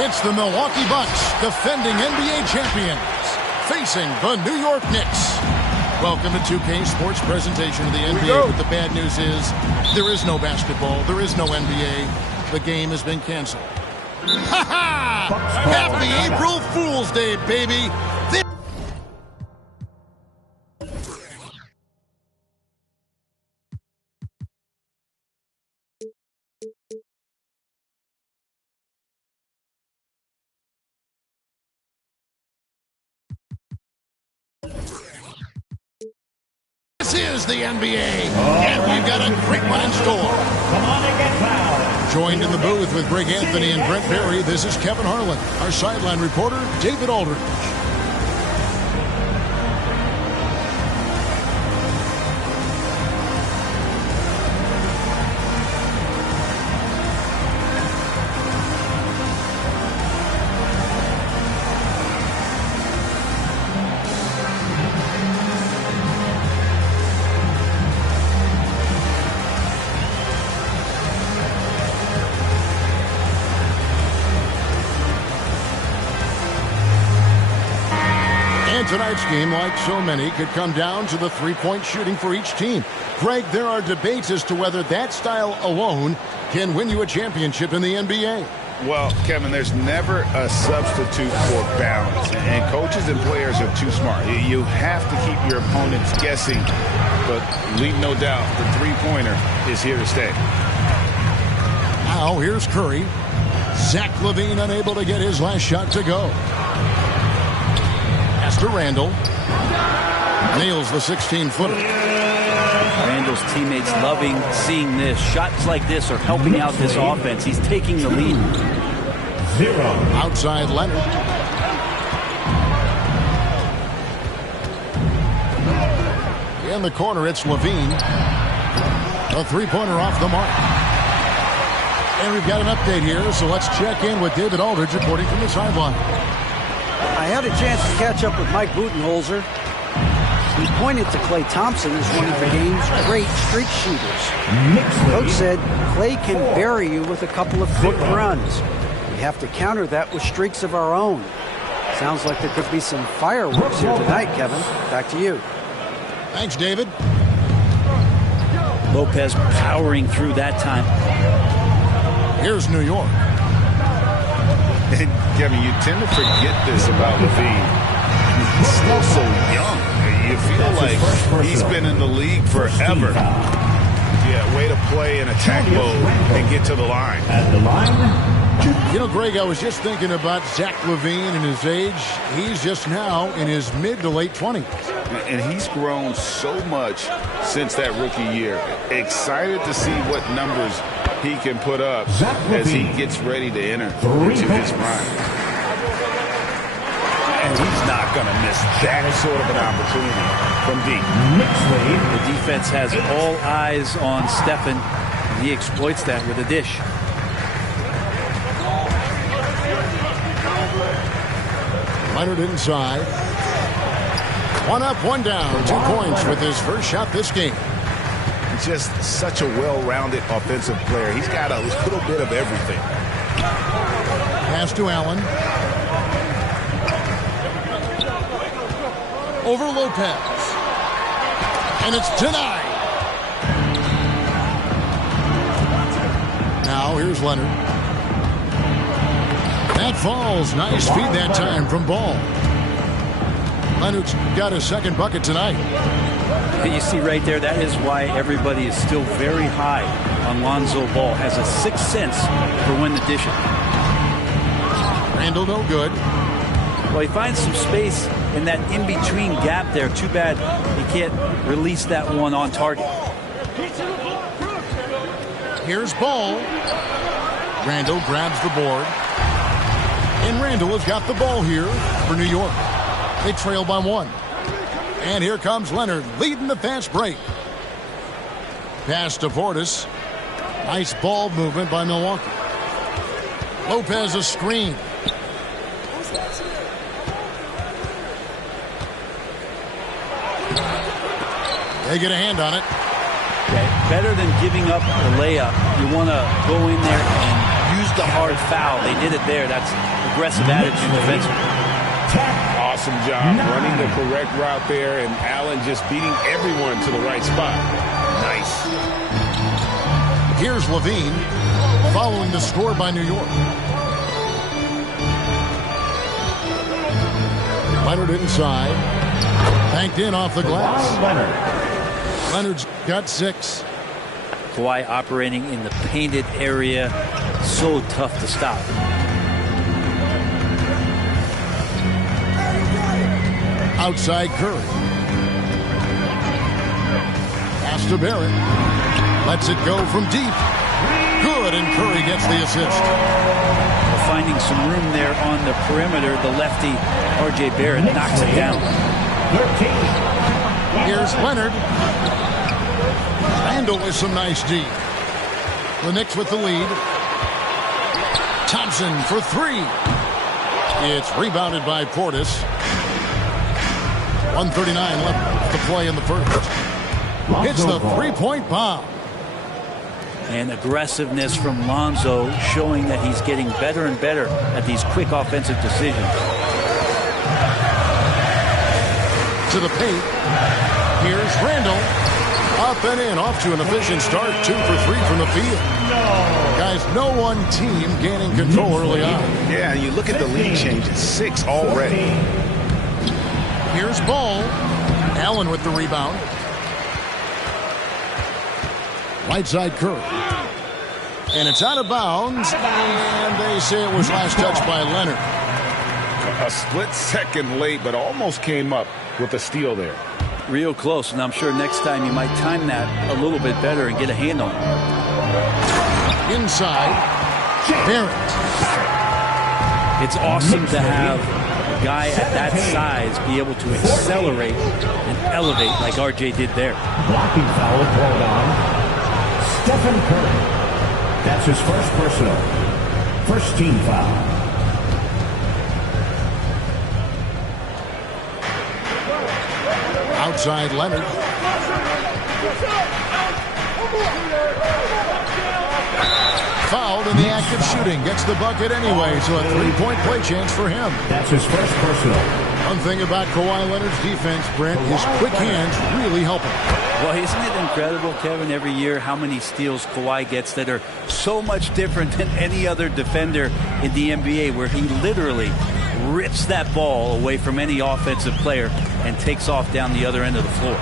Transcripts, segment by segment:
It's the Milwaukee Bucks, defending NBA champions, facing the New York Knicks. Welcome to 2K Sports presentation of the NBA. But the bad news is there is no basketball, there is no NBA. The game has been canceled. Ha ha! Happy April Fool's Day, baby! This is the NBA, and we've got a great one in store. Come on and get fouled. Joined in the booth with Greg Anthony and Brent Barry, this is Kevin Harlan. Our sideline reporter, David Aldridge. Tonight's game, like so many, could come down to the three-point shooting for each team. Greg, there are debates as to whether that style alone can win you a championship in the NBA. Well, Kevin, there's never a substitute for balance, and coaches and players are too smart. You have to keep your opponents guessing, but leave no doubt the three-pointer is here to stay. Now, here's Curry. Zach LaVine unable to get his last shot to go. To Randall. Nails the 16-footer. Randall's teammates loving seeing this. Shots like this are helping out this offense. He's taking the lead. Outside Leonard. In the corner, it's LaVine. A three-pointer off the mark. And we've got an update here, so let's check in with David Aldridge reporting from the sideline. I had a chance to catch up with Mike Budenholzer. He pointed to Klay Thompson as one of the game's great streak shooters. Coach said Klay can bury you with a couple of quick runs. We have to counter that with streaks of our own. Sounds like there could be some fireworks here tonight, Kevin. Back to you. Thanks, David. Lopez powering through that time. Here's New York. And, Kevin, you tend to forget this about LaVine. He's still so young. You feel like he's been in the league forever. Yeah, way to play in attack mode and get to the line. At the line. You know, Greg, I was just thinking about Zach LaVine and his age. He's just now in his mid to late 20s. And he's grown so much since that rookie year. Excited to see what numbers he can put up as he gets ready to enter into his prime. And he's not going to miss that sort of an opportunity from deep. The defense has all eyes on Stephen, and he exploits that with a dish. Leonard inside. One up, one down. 2 points with his first shot this game. and just such a well-rounded offensive player. He's got a little bit of everything. Pass to Allen. Over Lopez. And it's denied. Now here's Leonard. That falls. Nice feed that time from Ball. Leonard's got his second bucket tonight. You see right there, that is why everybody is still very high on Lonzo Ball. Has a sixth sense for when to dish it. Randall no good. Well, he finds some space in that in-between gap there. Too bad he can't release that one on target. Here's Ball. Randall grabs the board. And Randall has got the ball here for New York. They trail by 1. And here comes Leonard leading the fast break. Pass to Portis. Nice ball movement by Milwaukee. Lopez a screen. They get a hand on it. Okay. Better than giving up the layup, you want to go in there and use the hard foul. They did it there. That's aggressive attitude defensively. Awesome job running the correct route there, and Allen just beating everyone to the right spot. Nice. Here's Levine following the score by New York. Leonard inside. Banked in off the glass. Leonard's got 6. Kawhi operating in the painted area. So tough to stop. Outside Curry. Pass to Barrett. Lets it go from deep. Good, and Curry gets the assist. Finding some room there on the perimeter. The lefty, R.J. Barrett, knocks it down. Here's Leonard. Randall with some nice D. The Knicks with the lead. Thompson for 3. It's rebounded by Portis. 1:39 left to play in the first. Hits the three-point bomb. And aggressiveness from Lonzo showing that he's getting better and better at these quick offensive decisions. To the paint. Here's Randall. Up and in. Off to an efficient start. 2 for 3 from the field. Guys, no one team gaining control early on. Yeah, you look at the lead change. It's 6 already. Here's Ball. Allen with the rebound. Right side Curry. And it's out of bounds. And they say it was last touched by Leonard. A split second late, but almost came up with a steal there. Real close, and I'm sure next time you might time that a little bit better and get a hand on it. Inside, Barrett. It's awesome to have a guy at that size be able to accelerate and elevate like RJ did there. Blocking foul called on Stephen Curry. That's his first personal. First team foul. Outside Leonard. Fouled in the act of shooting. Gets the bucket anyway, so a 3-point play chance for him. That's his first personal. One thing about Kawhi Leonard's defense, Brent, his quick hands really help him. Well, isn't it incredible, Kevin, every year how many steals Kawhi gets that are so much different than any other defender in the NBA, where he literally rips that ball away from any offensive player and takes off down the other end of the floor.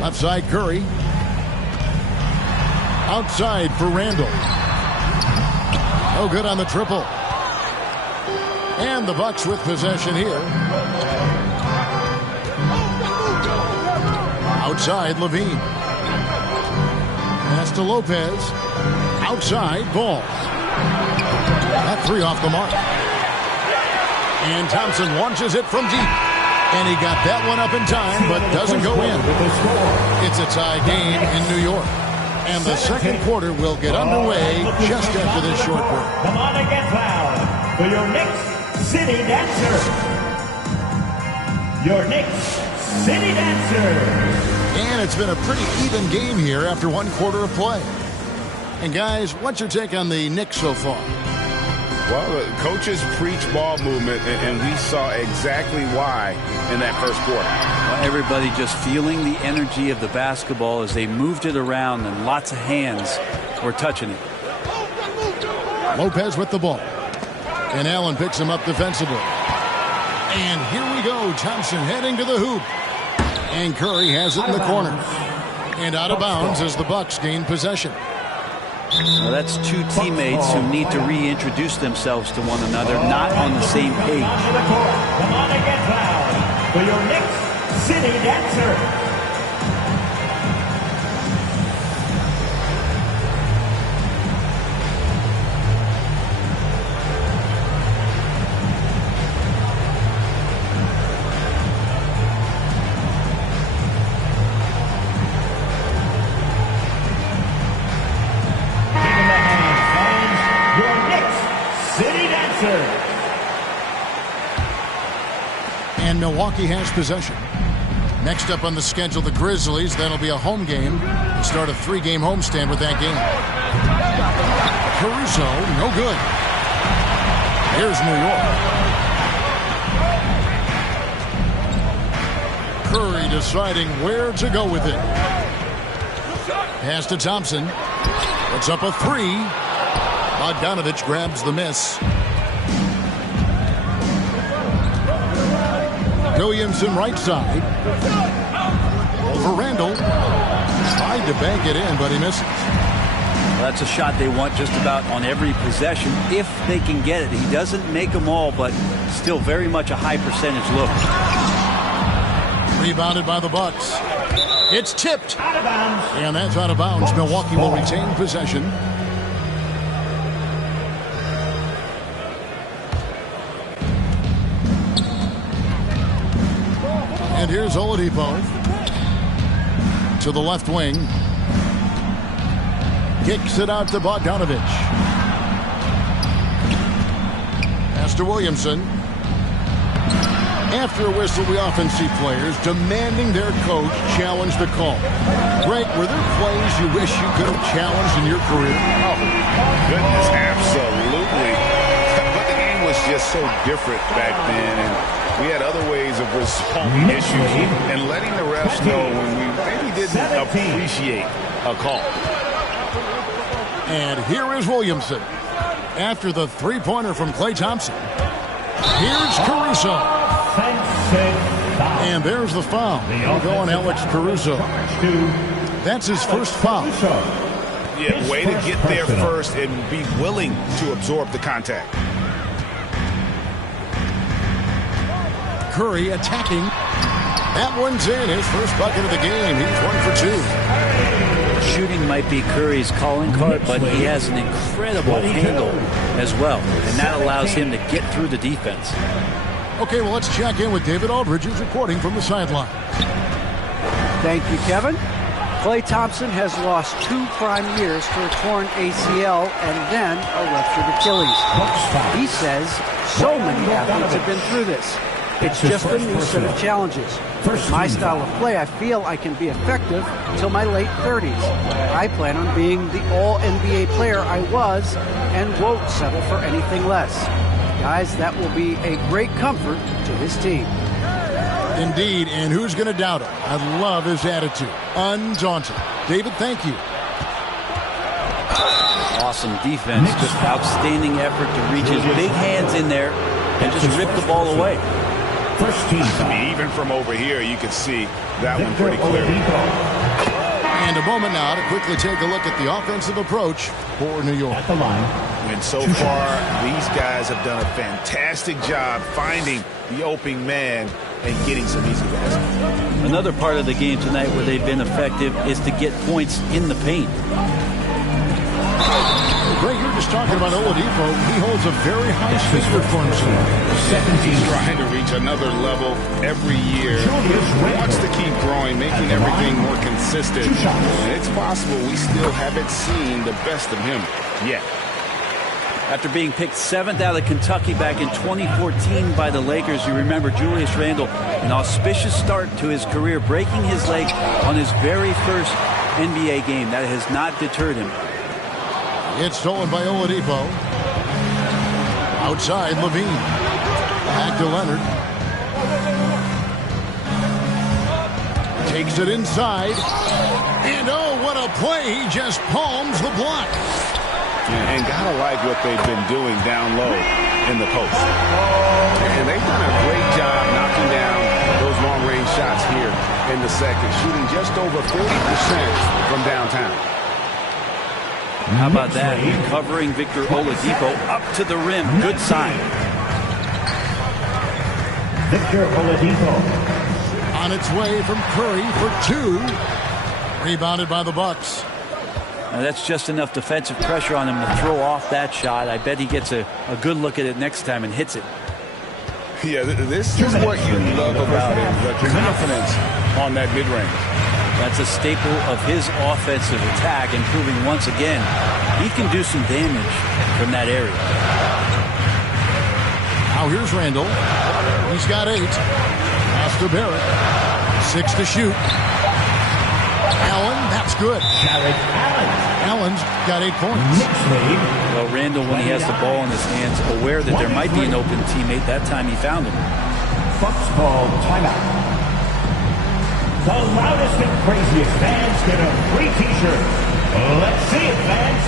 Left side Curry. Outside for Randall. No good on the triple. And the Bucks with possession here. Outside Levine. Pass to Lopez. Outside Ball. That 3 off the mark. And Thompson launches it from deep. And he got that one up in time, but doesn't go in. It's a tie game in New York. And the second quarter will get underway just after this short break. Come on and get loud for your Knicks City Dancer. Your Knicks City Dancers. And it's been a pretty even game here after one quarter of play. And guys, what's your take on the Knicks so far? Well, the coaches preach ball movement, and we saw exactly why in that first quarter. Well, everybody just feeling the energy of the basketball as they moved it around, and lots of hands were touching it. Lopez with the ball. And Allen picks him up defensively. And here we go. Thompson heading to the hoop. And Curry has it in the corner. And out of bounds as the Bucks gain possession. Well, that's two teammates who need to reintroduce themselves to one another, not on the same page. Come on and get loud for your Knicks City Dancer. And Milwaukee has possession. Next up on the schedule, the Grizzlies. That'll be a home game. They start a 3-game homestand with that game. Caruso, no good. Here's New York. Curry deciding where to go with it. Pass to Thompson. Puts up a 3. Bogdanovich grabs the miss. Williamson right side. Over Randall. Tried to bank it in, but he misses. Well, that's a shot they want just about on every possession if they can get it. He doesn't make them all, but still very much a high percentage look. Rebounded by the Bucks. It's tipped. And that's out of bounds. Milwaukee will retain possession. And here's Oladipo to the left wing. Kicks it out to Bogdanovich. Pass to Williamson. After a whistle, we often see players demanding their coach challenge the call. Greg, were there plays you wish you could have challenged in your career? Oh, goodness, absolutely. But the game was just so different back then, and we had other ways of resolving issues and letting the refs know when we maybe didn't appreciate a call. And here is Williamson. After the three-pointer from Klay Thompson. Here's Caruso. And there's the foul. Go on Alex Caruso. That's his first foul. Yeah, way to get there first and be willing to absorb the contact. Curry attacking. That one's in. His first bucket of the game. He's 1 for 2. Shooting might be Curry's calling card, but he has an incredible handle as well, and that allows him to get through the defense. Okay, well, let's check in with David Aldridge, who's reporting from the sideline. Thank you, Kevin. Klay Thompson has lost 2 prime years for a torn ACL and then a ruptured Achilles. He says so many athletes have been through this. It's just a new set of challenges. My style of play, I feel I can be effective until my late 30s. I plan on being the all-NBA player I was and won't settle for anything less. Guys, that will be a great comfort to his team. Indeed, and who's going to doubt it? I love his attitude. Undaunted. David, thank you. Awesome defense, just outstanding effort to reach his big hands in there and just rip the ball away. First team. I mean, even from over here, you can see that one pretty clearly. And a moment now to quickly take a look at the offensive approach for New York. At the line. And so far, these guys have done a fantastic job finding the opening man and getting some easy baskets. Another part of the game tonight where they've been effective is to get points in the paint. Greg, you're just talking about Oladipo. He holds a very high standard for himself. He's trying to reach another level every year. He wants to keep growing, making everything more consistent. And it's possible we still haven't seen the best of him yet. After being picked 7th out of Kentucky back in 2014 by the Lakers, you remember Julius Randle, an auspicious start to his career, breaking his leg on his very first NBA game. That has not deterred him. It's stolen by Oladipo. Outside, Levine. Back to Leonard. Takes it inside. And oh, what a play. He just palms the block. And gotta like what they've been doing down low in the post. And they've done a great job knocking down those long-range shots here in the second, shooting just over 40% from downtown. How about that? Covering Victor Oladipo up to the rim. Good sign. Victor Oladipo. On its way from Curry for 2. Rebounded by the Bucks. Now that's just enough defensive pressure on him to throw off that shot. I bet he gets a good look at it next time and hits it. Yeah, this is what you love about him, the confidence on that mid-range. That's a staple of his offensive attack, and proving once again he can do some damage from that area. Now here's Randle. He's got 8. Pass to Barrett. 6 to shoot. Allen, that's good. Allen's got 8 points. Well, Randle, when he has the ball in his hands, aware that there might be an open teammate, that time he found him. Bucks ball timeout. The loudest and craziest fans get a free T-shirt. Let's see it, fans.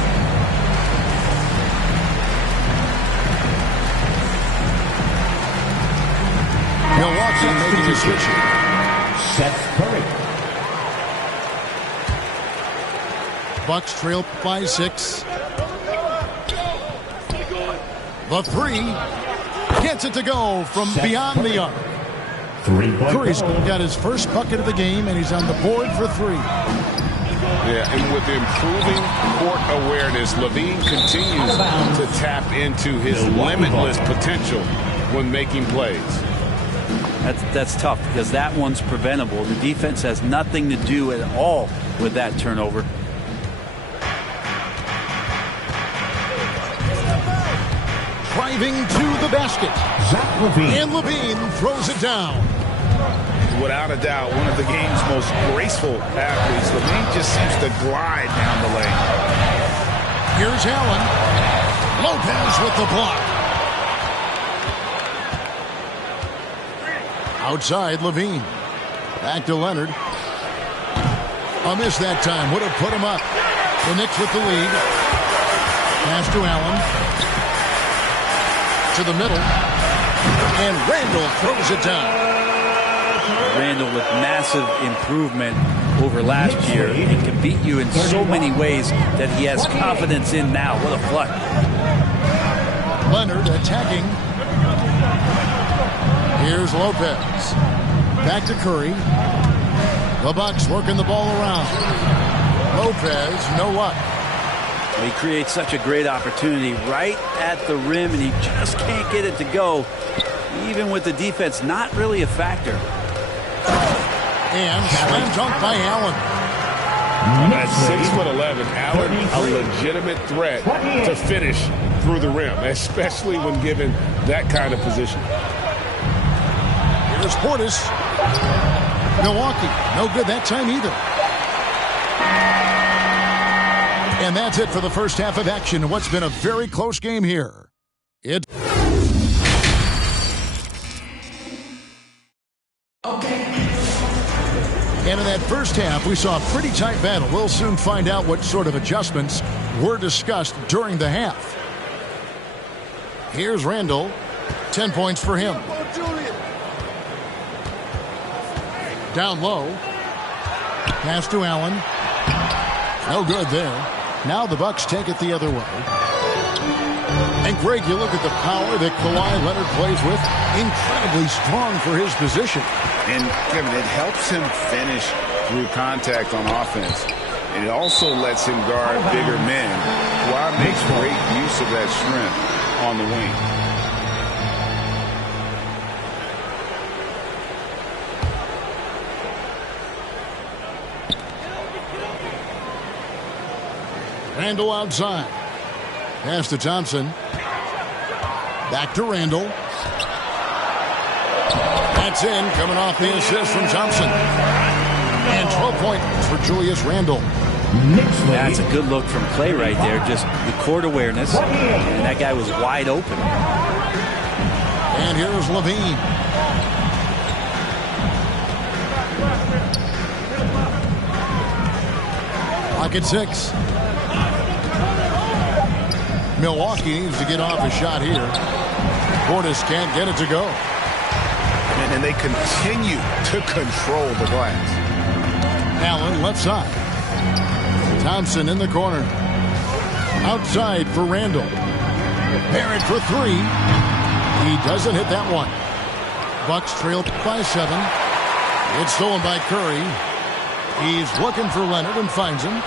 Milwaukee making a switch. Seth Curry. Bucks trail by 6. The 3. Gets it to go from beyond the arc. Curry's got his first bucket of the game, and he's on the board for 3. Yeah, and with improving court awareness, Levine continues to tap into his limitless potential when making plays. That's tough because that one's preventable. The defense has nothing to do at all with that turnover. Driving to the basket. Zach Levine. And Levine throws it down. Without a doubt, one of the game's most graceful athletes. Levine just seems to glide down the lane. Here's Allen. Lopez with the block. Outside, Levine. Back to Leonard. A miss that time. Would have put him up. The Knicks with the lead. Pass to Allen. To the middle. And Randle throws it down. Randle with massive improvement over last year and can beat you in so many ways that he has confidence in now. What a flush. Leonard attacking. Here's Lopez. Back to Curry. The Bucks working the ball around. Lopez, no luck. He creates such a great opportunity right at the rim, and he just can't get it to go. Even with the defense, not really a factor. And slam dunk by Allen. At 6'11", Allen, a legitimate threat to finish through the rim, especially when given that kind of position. Here's Portis. Milwaukee, no good that time either. And that's it for the first half of action in what's been a very close game here. And in that first half, we saw a pretty tight battle. We'll soon find out what sort of adjustments were discussed during the half. Here's Randle. 10 points for him. Down low. Pass to Allen. No good there. Now the Bucks take it the other way. And Greg, you look at the power that Kawhi Leonard plays with. Incredibly strong for his position. And Kevin, it helps him finish through contact on offense. And it also lets him guard bigger men. Kawhi makes great use of that strength on the wing. Randle outside. Pass to Thompson. Back to Randall. That's in, coming off the assist from Thompson. And 12 points for Julius Randle. That's a good look from Clay right there. Just the court awareness. And that guy was wide open. And here's Levine. Clock at 6. Milwaukee needs to get off a shot here. Portis can't get it to go. And they continue to control the glass. Allen left side. Thompson in the corner. Outside for Randall. Barrett for 3. He doesn't hit that one. Bucks trail by 7. It's stolen by Curry. He's looking for Leonard and finds him.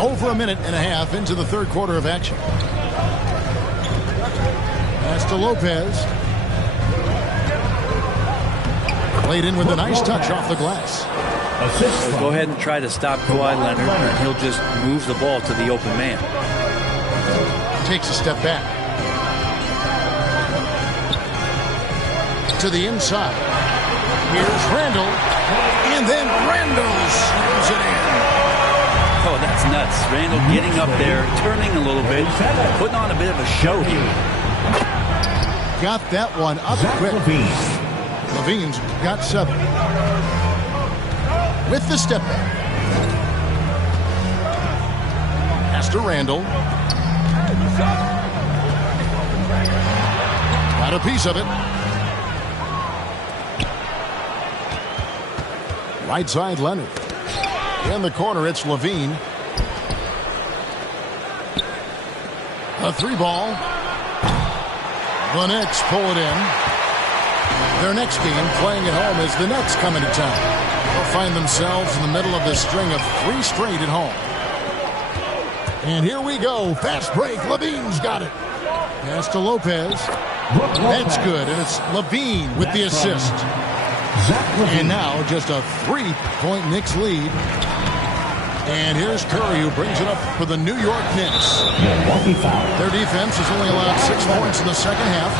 Over a minute and a half into the third quarter of action. Pass to Lopez. Played in with a nice touch off the glass. Go ahead and try to stop Kawhi Leonard, and he'll just move the ball to the open man. Takes a step back. To the inside. Here's Randall. And then Randall slams it in. Oh, that's nuts. Randall getting up there, turning a little bit, putting on a bit of a show here. Got that one up quick. Levine's got 7. With the step back. Pass to Randall. Got a piece of it. Right side, Leonard. In the corner, it's Levine. A 3-ball. The Knicks pull it in. Their next game playing at home as the Nets come into town. They'll find themselves in the middle of this string of 3 straight at home. And here we go. Fast break. Levine's got it. Pass to Lopez. That's good. And it's Levine with the assist. And now just a 3-point Knicks lead. And here's Curry, who brings it up for the New York Knicks. Their defense has only allowed 6 points in the second half.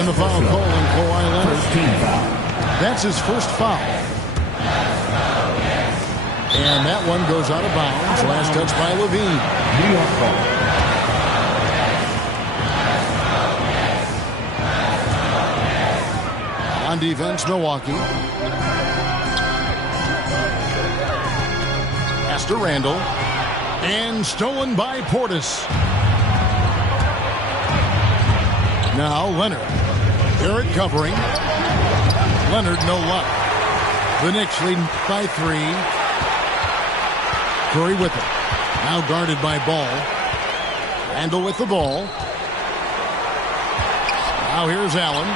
And the foul call on Kawhi Leonard. That's his first foul. And that one goes out of bounds. Last touch by Levine. New York ball. On defense, Milwaukee. Pass to Randall. And stolen by Portis. Now Leonard. Barrett covering. Leonard no luck. The Knicks leading by 3. Curry with it. Now guarded by Ball. Randall with the ball. Now here's Allen.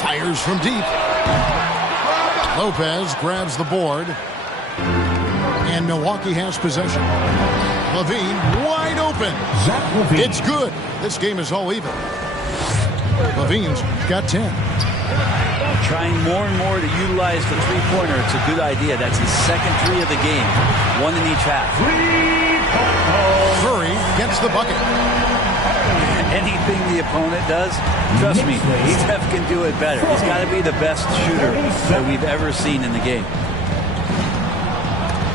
Fires from deep. Lopez grabs the board. And Milwaukee has possession. Levine wide open. It's good. This game is all even. Levine's got 10. Trying more and more to utilize the three-pointer. It's a good idea. That's his second 3 of the game. 1 in each half. Curry gets the bucket. Anything the opponent does, trust me, Steph can do it better. He's got to be the best shooter that we've ever seen in the game.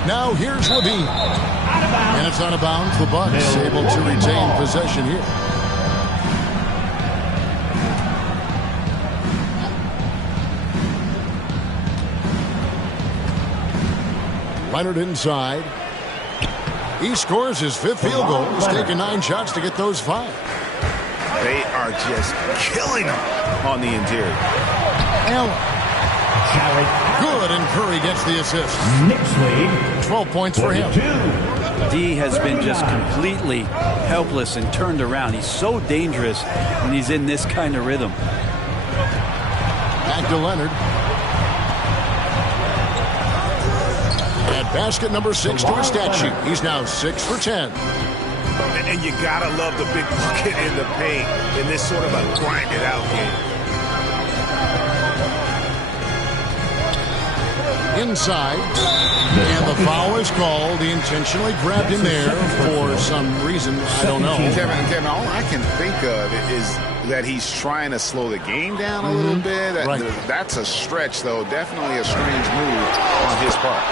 Now here's Levine. And it's out of bounds. The Bucks able to retain possession here. Leonard inside. He scores his 5th field goal. He's taken 9 shots to get those 5. They are just killing him on the interior. Allen. Good, and Curry gets the assist. 12 points for him. D has been just completely helpless and turned around. He's so dangerous when he's in this kind of rhythm. Back to Leonard. At basket number 6 to a stat sheet. He's now 6 for 10. And you gotta love the big bucket in the paint in this sort of a grinded out game. inside. And the foul is called. He intentionally grabbed him there for some reason. I don't know. Kevin, all I can think of is that he's trying to slow the game down a little bit. That's a stretch, though. Definitely a strange move on his part.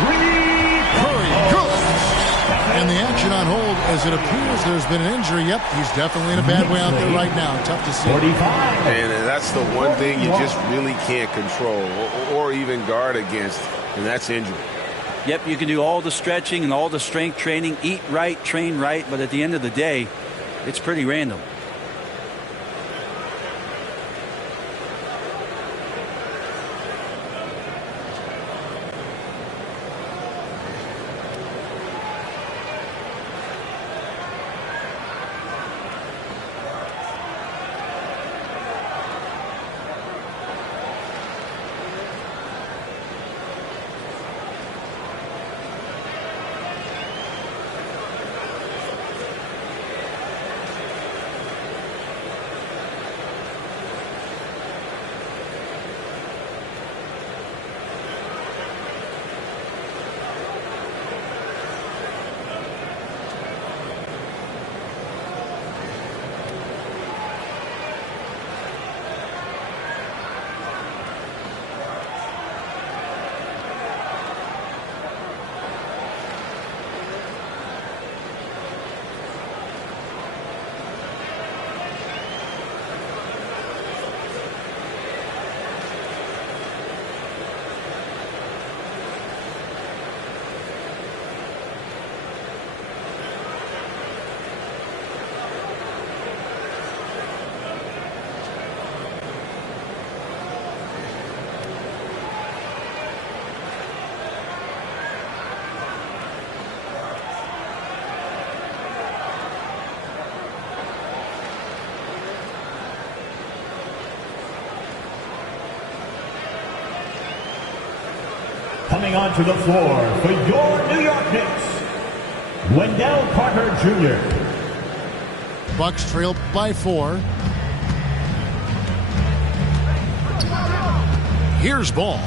Curry goes. And the action on hold, as it appears there's been an injury. Yep, he's definitely in a bad way out there right now. Tough to see. And that's the one thing you just really can't control or even guard against, and that's injury. Yep, you can do all the stretching and all the strength training, eat right, train right, but at the end of the day, it's pretty random. Coming onto the floor for your New York Knicks, Wendell Carter Jr. Bucks trail by 4. Here's ball.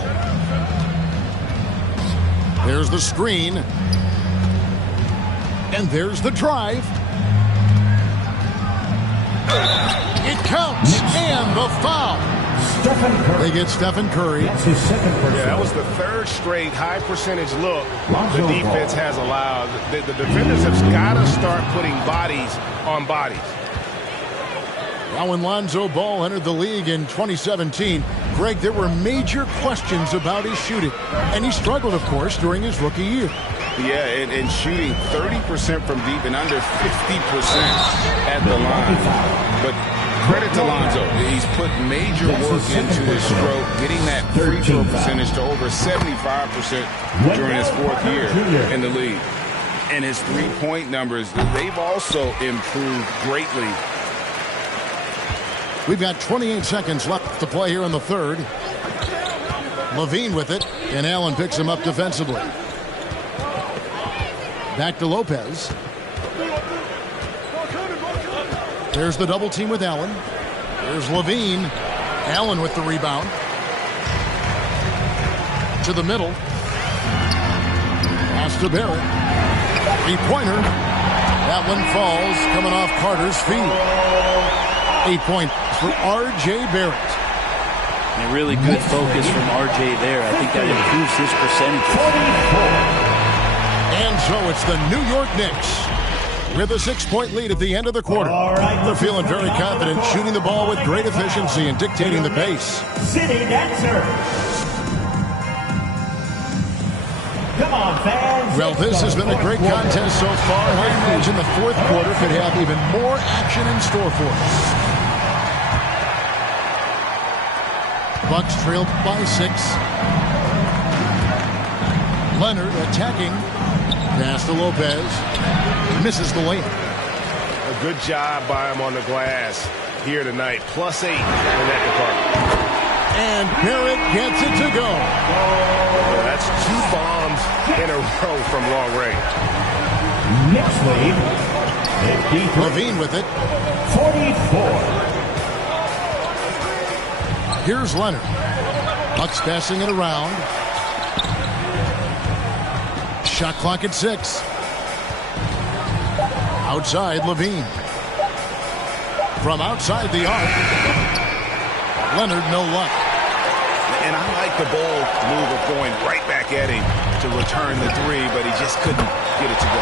There's the screen. And there's the drive. It counts. And the foul. They get Stephen Curry. That's his second personal. Yeah, that was the third straight high percentage look the defense has allowed. The defenders have got to start putting bodies on bodies. Now when Lonzo Ball entered the league in 2017, Greg, there were major questions about his shooting. And he struggled, of course, during his rookie year. Yeah, and shooting 30% from deep and under 50% at the line. But credit to Lonzo. He's put major work into his stroke, getting that free throw percentage to over 75% during his 4th year in the league. And his three-point numbers, they've also improved greatly. We've got 28 seconds left to play here in the third. LaVine with it, and Allen picks him up defensively. Back to Lopez. There's the double team with Allen. There's LaVine. Allen with the rebound. To the middle. Pass to Barrett. Three-pointer. That one falls, coming off Carter's feet. 8 points for R.J. Barrett. A really good focus from R.J. there. I think that improves his percentages. And so it's the New York Knicks with a 6-point lead at the end of the quarter. They're feeling very confident, shooting the ball with great efficiency and dictating the pace. City Dancers. Come on, fans. Well, this has been a great contest so far. I imagine the fourth quarter could have even more action in store for us. Bucks trail by 6. Leonard attacking. Pass to Lopez. Misses the layup. A good job by him on the glass here tonight. +8 in that department. And Barrett gets it to go. Yeah, that's 2 bombs in a row from long range. Knicks lead. LaVine with it. 44. Here's Leonard. Bucks passing it around. Shot clock at 6. Outside, Levine. From outside the arc. Leonard, no luck. And I like the bold move of going right back at him to return the three, but he just couldn't get it to go.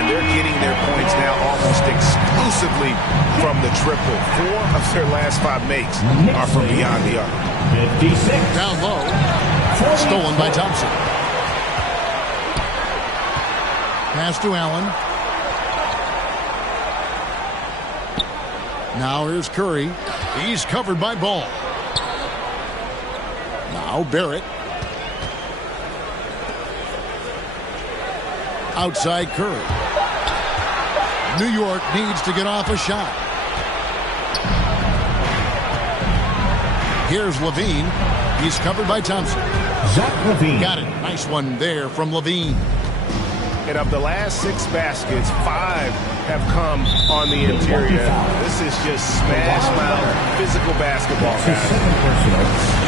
And they're getting their points now almost exclusively from the triple. 4 of their last 5 makes are from beyond the arc. 56. Down low. Stolen by Thompson. Pass to Allen. Now here's Curry. He's covered by Ball. Now Barrett. Outside Curry. New York needs to get off a shot. Here's Levine. He's covered by Thompson. Zach LaVine. Got it. Nice one there from Levine. And of the last 6 baskets, 5 have come on the interior. This is just smash mouth physical basketball, guys.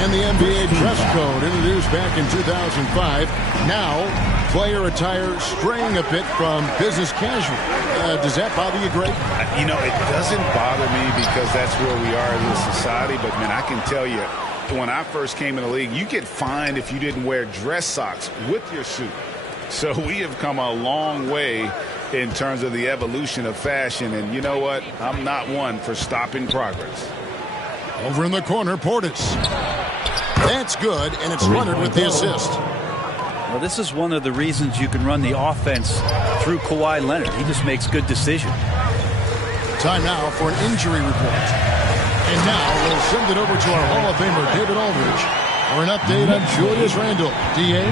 And the NBA dress code introduced back in 2005. Now, player attire straying a bit from business casual. Does that bother you, Greg? You know, it doesn't bother me because that's where we are as a society. But, man, I can tell you, when I first came in the league, you get fined if you didn't wear dress socks with your suit. So we have come a long way in terms of the evolution of fashion. And you know what? I'm not one for stopping progress. Over in the corner, Portis. That's good, and it's Leonard with the assist. Well, this is one of the reasons you can run the offense through Kawhi Leonard. He just makes good decisions. Time now for an injury report. And now we'll send it over to our Hall of Famer, David Aldridge, for an update on Julius Randle. D.A.?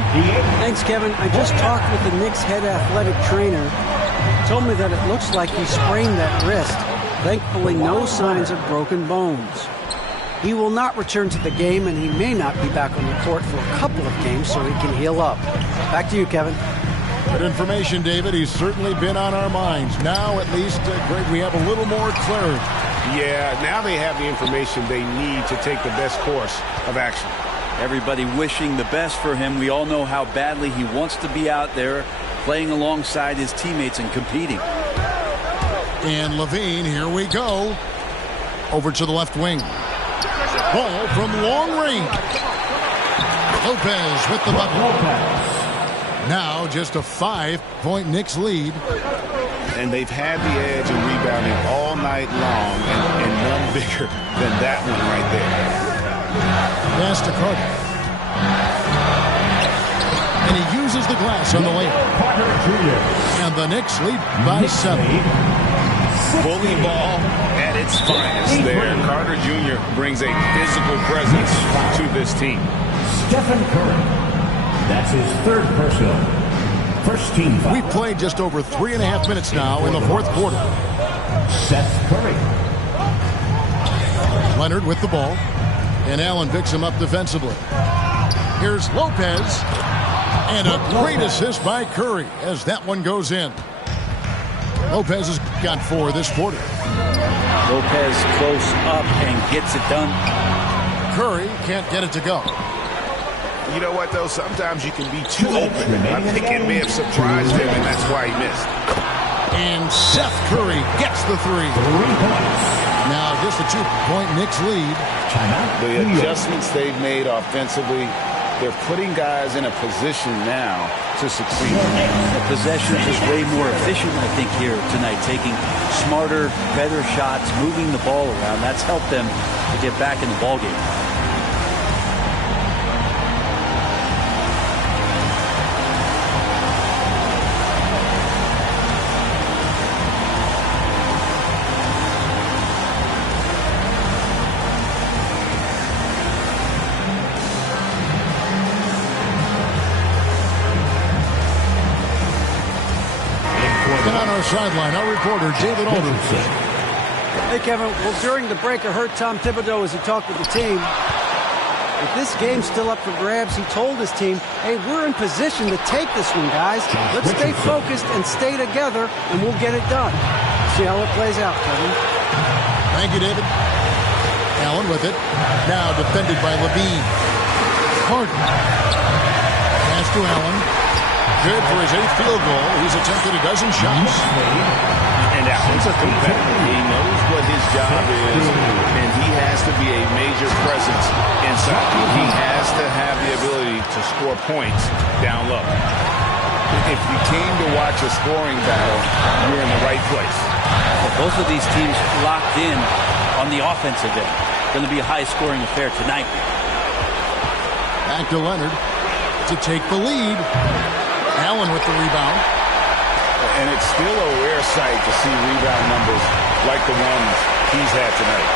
Thanks, Kevin. I just talked with the Knicks head athletic trainer. He told me that it looks like he sprained that wrist. Thankfully, no signs of broken bones. He will not return to the game, and he may not be back on the court for a couple of games so he can heal up. Back to you, Kevin. Good information, David. He's certainly been on our minds. Now, at least, Greg, we have a little more clarity. Yeah, now they have the information they need to take the best course of action. Everybody wishing the best for him. We all know how badly he wants to be out there playing alongside his teammates and competing. And Levine, here we go. Over to the left wing. Ball from long range. Lopez with the bucket. Now just a 5-point Knicks lead. And they've had the edge and rebounding all night long, and none bigger than that one right there. Pass to Carter. And he uses the glass on the layup. And the Knicks lead by 7. Bully ball at its finest there. Carter Jr. brings a physical presence to this team. Stephen Curry. That's his 3rd personal. First team foul. We've played just over 3.5 minutes now in the 4th quarter. Seth Curry. Leonard with the ball. And Allen picks him up defensively. Here's Lopez. And a great assist by Curry as that one goes in. Lopez has got 4 this quarter. Lopez close up and gets it done. Curry can't get it to go. You know what, though? Sometimes you can be too open. I think it may have surprised him, and that's why he missed. And Seth Curry gets the 3. 3 points. Now just a 2-point Knicks lead. The adjustments they've made offensively, they're putting guys in a position now to succeed. The possession is just way more efficient, I think, here tonight. Taking smarter, better shots, moving the ball around. That's helped them to get back in the ballgame. Sideline, our reporter, David Aldridge. Hey, Kevin. Well, during the break, I heard Tom Thibodeau as he talked with the team. With this game still up for grabs, he told his team, hey, we're in position to take this one, guys. Let's stay focused and stay together, and we'll get it done. See how it plays out, Kevin. Thank you, David. Allen with it. Now defended by Levine. Carter. Pass to Allen. Good for his 8th field goal. He's attempted a dozen shots. And Allen's a competitor. He knows what his job is, and he has to be a major presence inside. He has to have the ability to score points down low. If you came to watch a scoring battle, you're in the right place. Well, both of these teams locked in on the offensive end. Going to be a high-scoring affair tonight. Back to Leonard to take the lead. Allen with the rebound. And it's still a rare sight to see rebound numbers like the ones he's had tonight.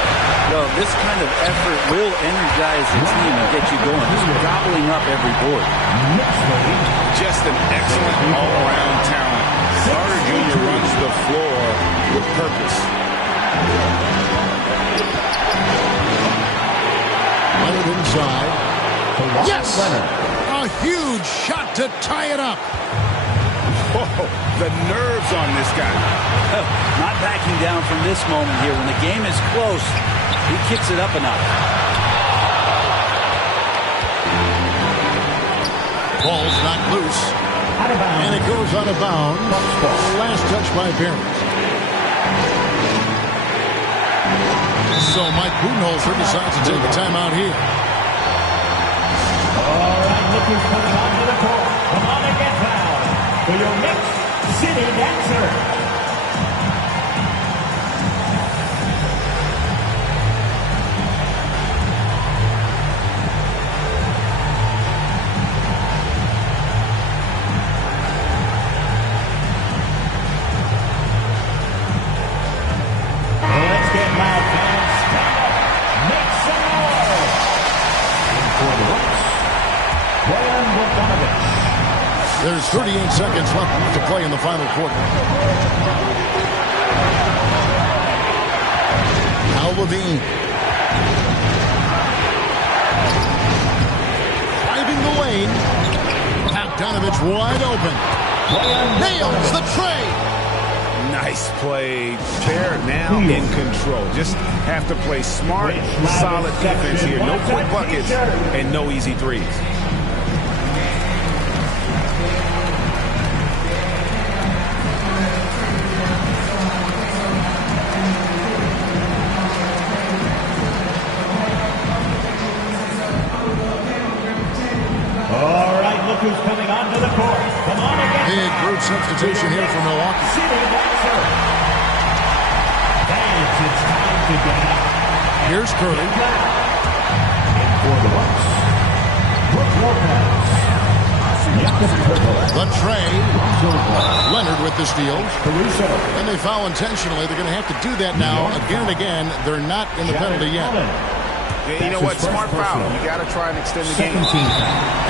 Well, this kind of effort will energize the team and get you going. Just gobbling up every board. Just an excellent all-around talent. Carter Jr. runs the floor with purpose. Leonard inside. Yes! A huge shot to tie it up. Oh, the nerves on this guy. Not backing down from this moment here. When the game is close, he kicks it up a notch. Ball's knocked loose. And it goes out of bounds. Last touch by Barrett. So Mike Budenholzer decides to take a timeout here. All right, look who's coming onto the court. Come on and get fouled for your Knicks City Dancer. Let's get loud, fans. Stand up. Make some noise. And for the Bucks, Bojan Bogdanovic. There's 38 seconds left to play in the final quarter. Al Levine. Driving the lane. Bogdanovic wide open. Nails the tray. Nice play. They're now in control. Just have to play smart, solid defense here. No quick buckets and no easy threes. All right, look who's coming onto the court. Come on again. Big group substitution here for Milwaukee. City Dancer. Fans, it's time to get up. Here's Curry. And for the Bucks, Brook Lopez. The tray. Leonard with the steal. Caruso. And they foul intentionally. They're going to have to do that now again and again. They're not in the penalty yet. You know what? Smart foul. You got to try and extend the game.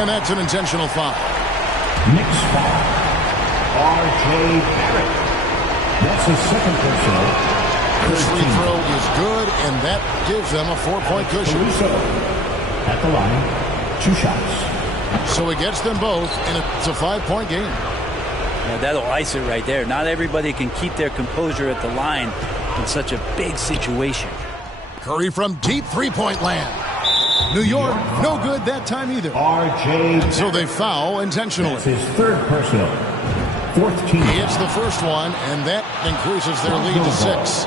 And that's an intentional foul. Knicks foul. R.J. Barrett. That's his second personal. This free throw is good, and that gives them a 4-point cushion. Caruso at the line. 2 shots. So he gets them both, and it's a 5-point game. Yeah, that'll ice it right there. Not everybody can keep their composure at the line in such a big situation. Curry from deep three-point land. New York, no good that time either. R.J. So they foul intentionally. That's his third personal. 4th team. He hits the first one, and that increases their lead to 6.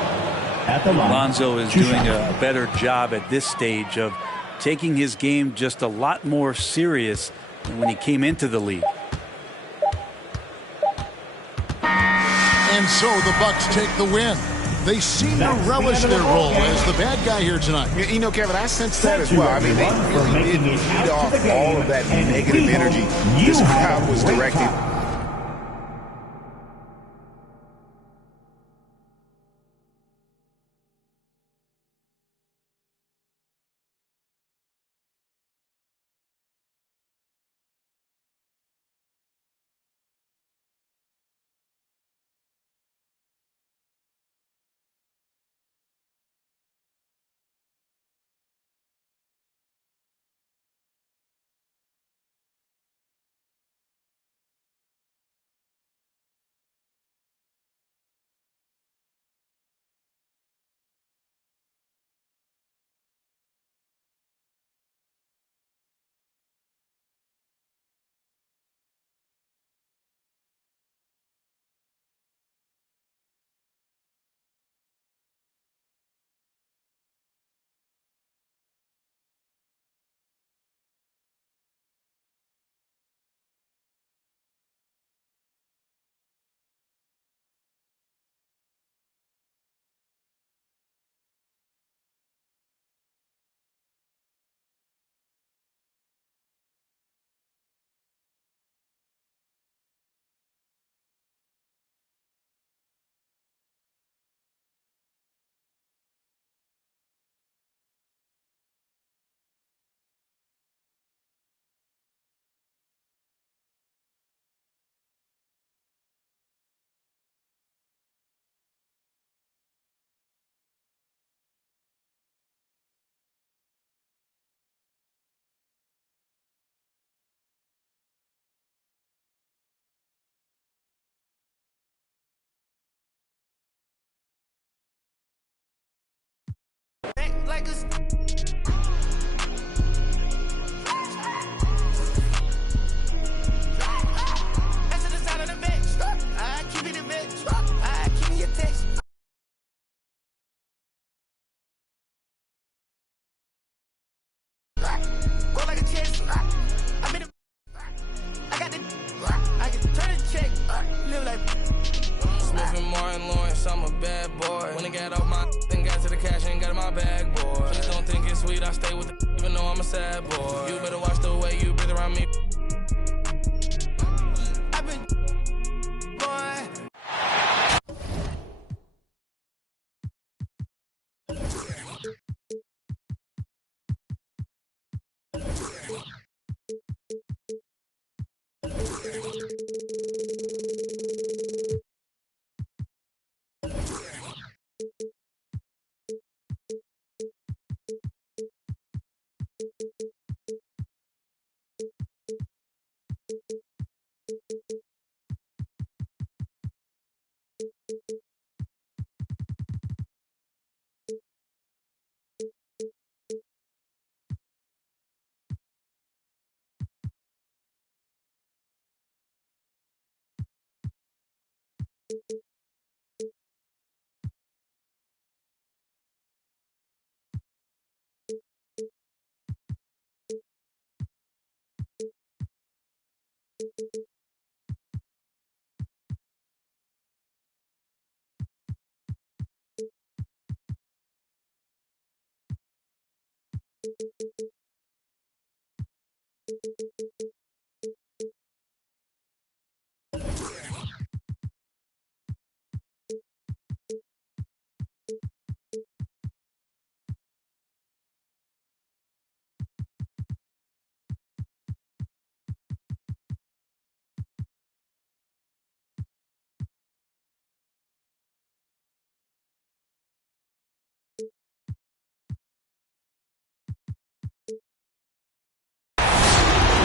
At the line. Lonzo is 2 doing shots. a better job at this stage of taking his game just a lot more serious than when he came into the league. And so the Bucks take the win. They seem to relish their role as the bad guy here tonight. You know, Kevin, I sense that as well. I mean, they really did feed off all of that negative energy this crowd was directed like a I'm a bad boy. When I got off my then got to the cash and got in my bag, boy. Please don't think it's sweet, I stay with the even though I'm a sad boy. You better watch the way you breathe around me. I've been boy.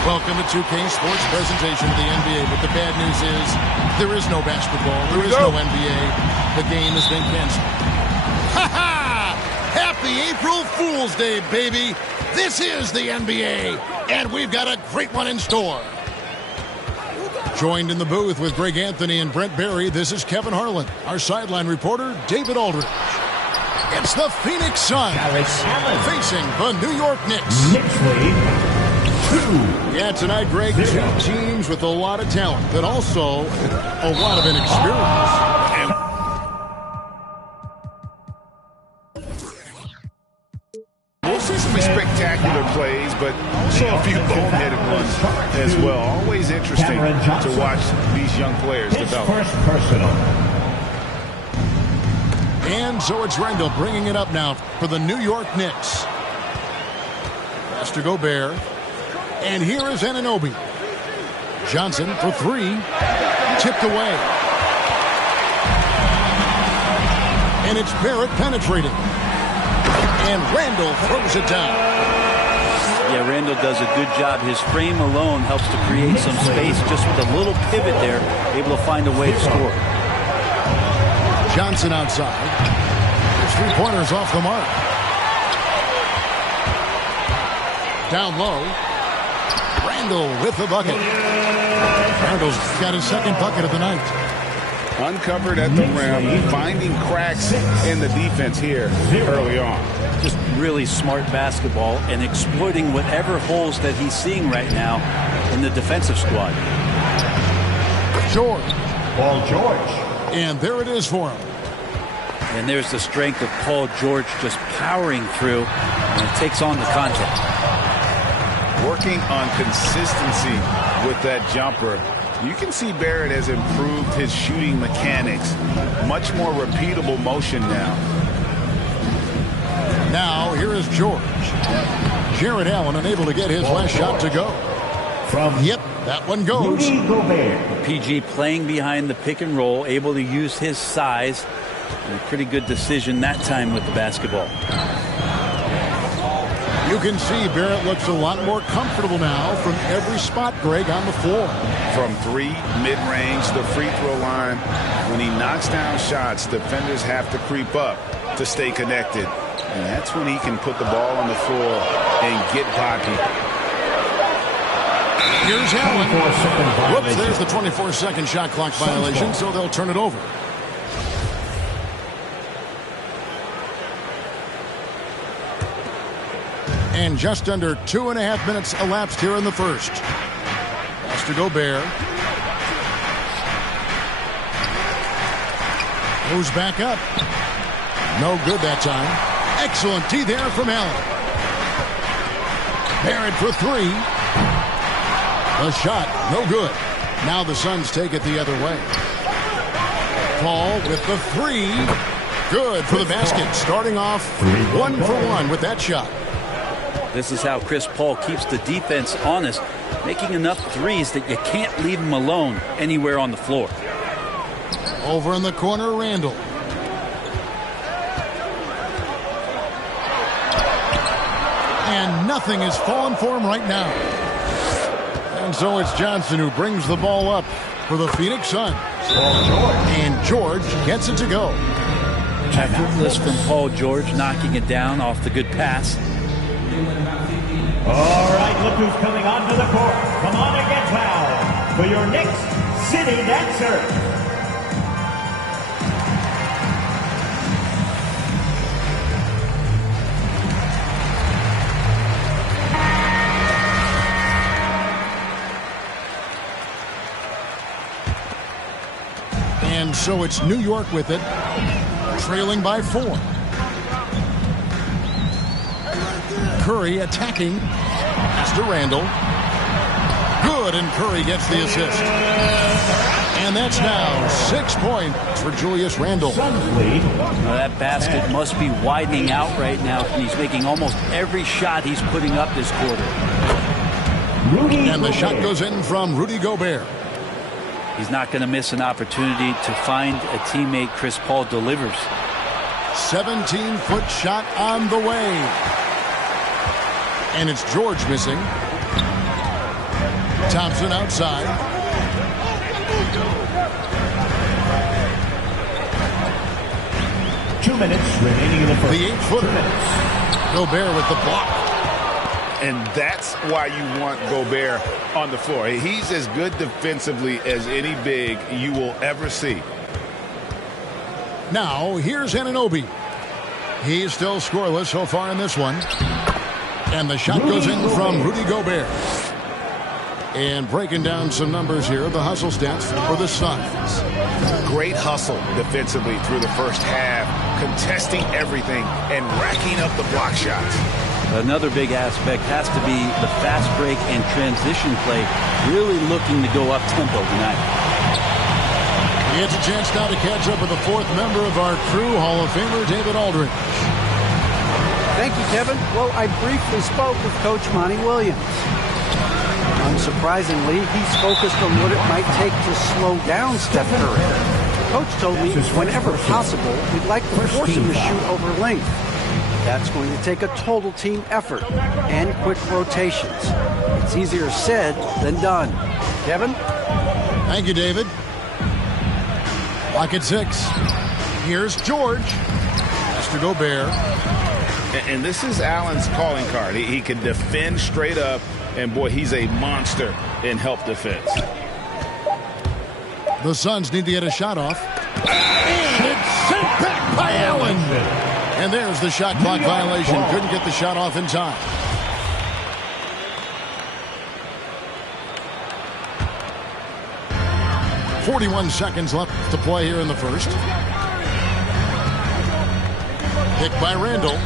Welcome to 2K Sports presentation of the NBA, but the bad news is there is no basketball, there is no NBA. The game has been canceled. Ha-ha! Happy April Fool's Day, baby! This is the NBA, and we've got a great one in store. Joined in the booth with Greg Anthony and Brent Barry, this is Kevin Harlan. Our sideline reporter, David Aldridge. It's the Phoenix Suns facing the New York Knicks. Yeah, tonight, Greg, two teams with a lot of talent, but also a lot of inexperience. We'll see some spectacular plays, but also a few boneheaded ones as well. Always interesting to watch these young players develop. First personal. And so it's Randall bringing it up now for the New York Knicks. Pass to Gobert. And here is Anunoby. Johnson for three. Tipped away. And it's Barrett penetrating. And Randall throws it down. Yeah, Randall does a good job. His frame alone helps to create some space. Just with a little pivot there, able to find a way to score. Johnson outside. His three-pointers off the mark. Down low. Randall with the bucket. Randall's got his second bucket of the night. Uncovered at the rim, finding cracks in the defense here early on. Just really smart basketball and exploiting whatever holes that he's seeing right now in the defensive squad. George. Paul George. And there it is for him. And there's the strength of Paul George just powering through, and it takes on the contact. Working on consistency with that jumper. You can see Barrett has improved his shooting mechanics. Much more repeatable motion now. Now, here is George. Jarrett Allen unable to get his last shot to go. Yep, that one goes. PG playing behind the pick and roll, able to use his size. And a pretty good decision that time with the basketball. You can see Barrett looks a lot more comfortable now from every spot, Greg, on the floor. From three, mid-range, the free throw line. When he knocks down shots, defenders have to creep up to stay connected. And that's when he can put the ball on the floor and get poppy. Here's Allen. Whoops, there's the 24-second shot clock violation, so they'll turn it over. And just under 2.5 minutes elapsed here in the first. Pass to Gobert. Goes back up. No good that time. Excellent D there from Allen. Barrett for three. The shot, no good. Now the Suns take it the other way. Paul with the three. Good for the basket. Starting off 1 for 1 with that shot. This is how Chris Paul keeps the defense honest, making enough threes that you can't leave him alone anywhere on the floor. Over in the corner, Randall. And nothing is falling for him right now. And so it's Johnson who brings the ball up for the Phoenix Suns. And George gets it to go. Effortless from Paul George, knocking it down off the good pass. All right, look who's coming onto the court. Come on and get fouled for your Knicks City Dancer. And so it's New York with it, trailing by 4. Curry attacking. Pass to Randall. Good, and Curry gets the assist. And that's now 6 points for Julius Randle. Now that basket must be widening out right now. He's making almost every shot he's putting up this quarter. And the shot goes in from Rudy Gobert. He's not going to miss an opportunity to find a teammate. Chris Paul delivers. 17-foot shot on the way. And it's George missing. Thompson outside. Two minutes remaining in the first. The 8-footer. Gobert with the block. And that's why you want Gobert on the floor. He's as good defensively as any big you will ever see. Now, here's Anunoby. He's still scoreless so far in this one. And the shot goes in from Rudy Gobert. And breaking down some numbers here, the hustle stats for the Suns. Great hustle defensively through the first half, contesting everything and racking up the block shots. Another big aspect has to be the fast break and transition play, really looking to go up-tempo tonight. He gets a chance now to catch up with the fourth member of our crew, Hall of Famer David Aldridge. Thank you, Kevin. Well, I briefly spoke with Coach Monty Williams. Unsurprisingly, he's focused on what it might take to slow down Steph Curry. Coach told me whenever possible, we'd like to force him to shoot over length. That's going to take a total team effort and quick rotations. It's easier said than done. Kevin? Thank you, David. Clock at 6. Here's George. Mr. Gobert. And this is Allen's calling card. He can defend straight up, and boy, he's a monster in help defense. The Suns need to get a shot off. And it's sent back by Allen. And there's the shot clock violation. Couldn't get the shot off in time. .41 seconds left to play here in the first. Pick by Randall.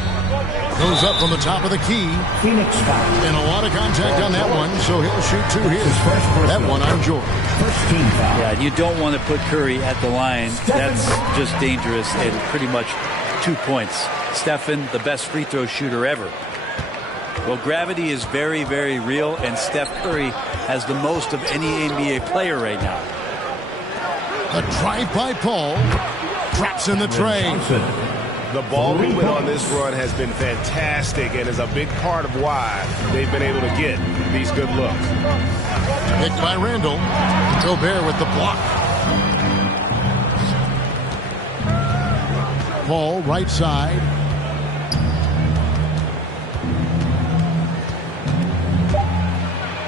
Goes up from the top of the key. Phoenix foul. And a lot of contact on that one, so he'll shoot 2 here. That one on George. First team foul. Yeah, you don't want to put Curry at the line. That's just dangerous and pretty much 2 points. Stephen, the best free throw shooter ever. Well, gravity is very, very real, and Steph Curry has the most of any NBA player right now. A drive by Paul. Traps in the tray. The ball movement on this run has been fantastic and is a big part of why they've been able to get these good looks. Picked by Randall. Gobert with the block. Paul right side.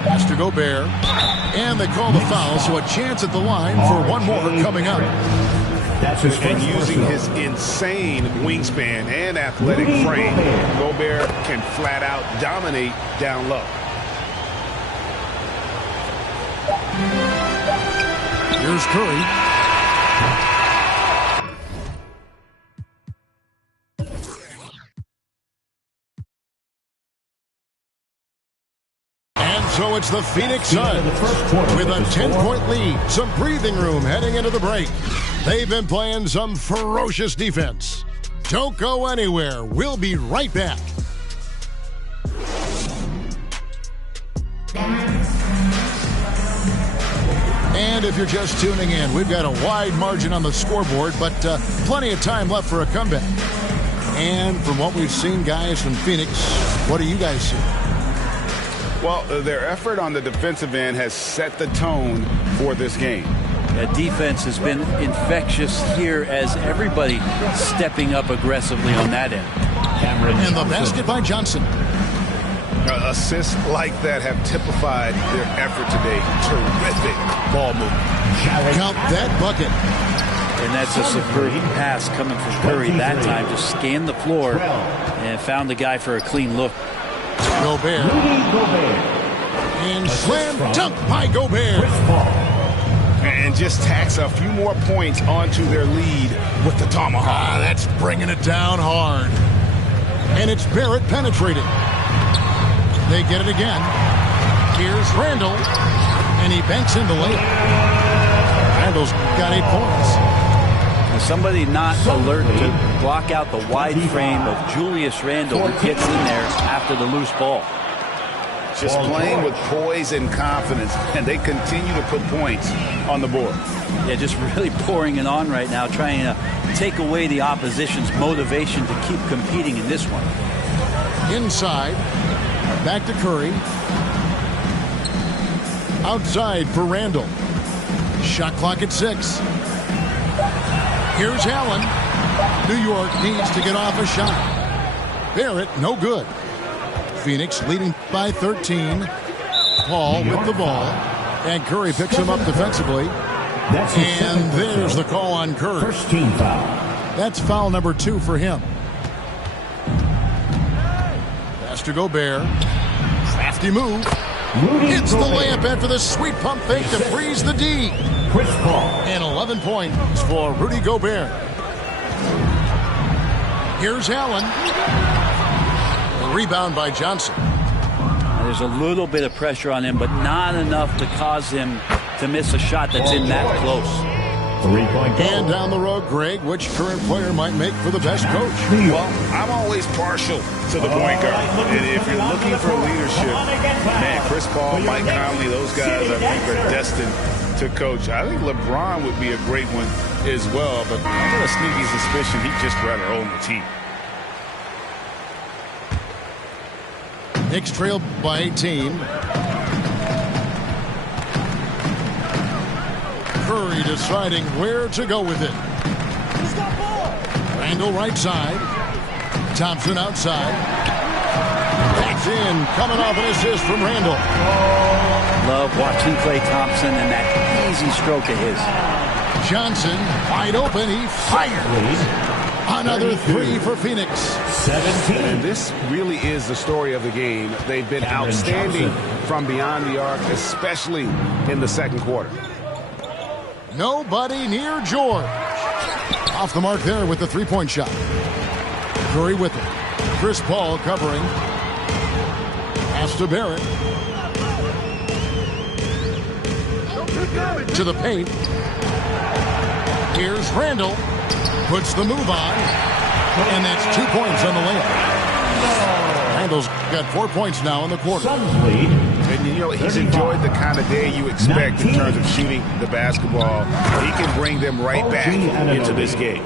Pass to Gobert. And they call the foul, so a chance at the line for one more coming up. That's his and using his insane wingspan and athletic frame, Gobert can flat out dominate down low. Here's Curry. And so it's the Phoenix Suns with a 10-point lead. Some breathing room heading into the break. They've been playing some ferocious defense. Don't go anywhere. We'll be right back. And if you're just tuning in, we've got a wide margin on the scoreboard, but plenty of time left for a comeback. And from what we've seen, guys, from Phoenix, what do you guys see? Well, their effort on the defensive end has set the tone for this game. That defense has been infectious here as everybody stepping up aggressively on that end. And the basket by Johnson. Assists like that have typified their effort today. Terrific ball movement. Count that bucket. And that's a superb pass coming from Curry that time. Just scanned the floor and found the guy for a clean look. Gobert. And slam dunk by Gobert. And just tacks a few more points onto their lead with the tomahawk. That's bringing it down hard. And it's Barrett penetrating. They get it again. Here's Randall. And he banks in the layup. Randall's got 8 points. And somebody not alert to block out the wide frame of Julius Randall who gets in there after the loose ball. Just playing with poise and confidence, and they continue to put points on the board. Yeah, just really pouring it on right now, trying to take away the opposition's motivation to keep competing in this one. Inside, back to Curry. Outside for Randall. Shot clock at 6. Here's Allen. New York needs to get off a shot. Barrett, no good. Phoenix leading by 13. Paul with the ball. And Curry picks him up defensively. And there's the call on Curry. First team foul. That's foul number 2 for him. Pass to Gobert. Crafty move. Hits the layup after the sweet pump fake to freeze the D. Chris Paul. And 11 points for Rudy Gobert. Here's Allen. A rebound by Johnson. There's a little bit of pressure on him, but not enough to cause him to miss a shot that's in that close. 3-point goal. And down the road, Greg, which current player might make for the best coach? Well, I'm always partial to the point guard. And if you're looking for leadership, man, Chris Paul, Mike Conley, those guys I think are destined to coach. I think LeBron would be a great one as well, but I got a sneaky suspicion he'd just rather own the team. Knicks trail by 18. Curry deciding where to go with it. Randall right side. Thompson outside. That's in. Coming off an assist from Randall. Love watching Klay Thompson and that easy stroke of his. Johnson wide open. He fires. Another 3 for Phoenix. 17. And this really is the story of the game. They've been outstanding from beyond the arc, especially in the second quarter. Nobody near George. Off the mark there with the 3-point shot. Curry with it. Chris Paul covering. Pass to Barrett. To the paint. Here's Randall. Puts the move on. And that's 2 points on the layup. Randall's got 4 points now in the quarter. Suns lead. And, you know, he's enjoyed the kind of day you expect in terms of shooting the basketball. He can bring them right back into this game.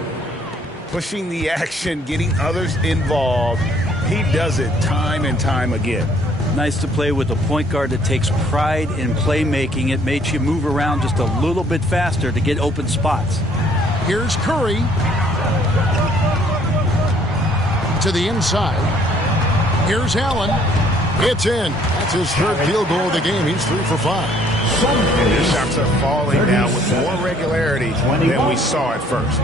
Pushing the action, getting others involved. He does it time and time again. Nice to play with a point guard that takes pride in playmaking. It makes you move around just a little bit faster to get open spots. Here's Curry. To the inside. Here's Allen. It's in. That's It's his third field goal of the game. He's 3 for 5. His shots are falling now with more regularity than we saw at first.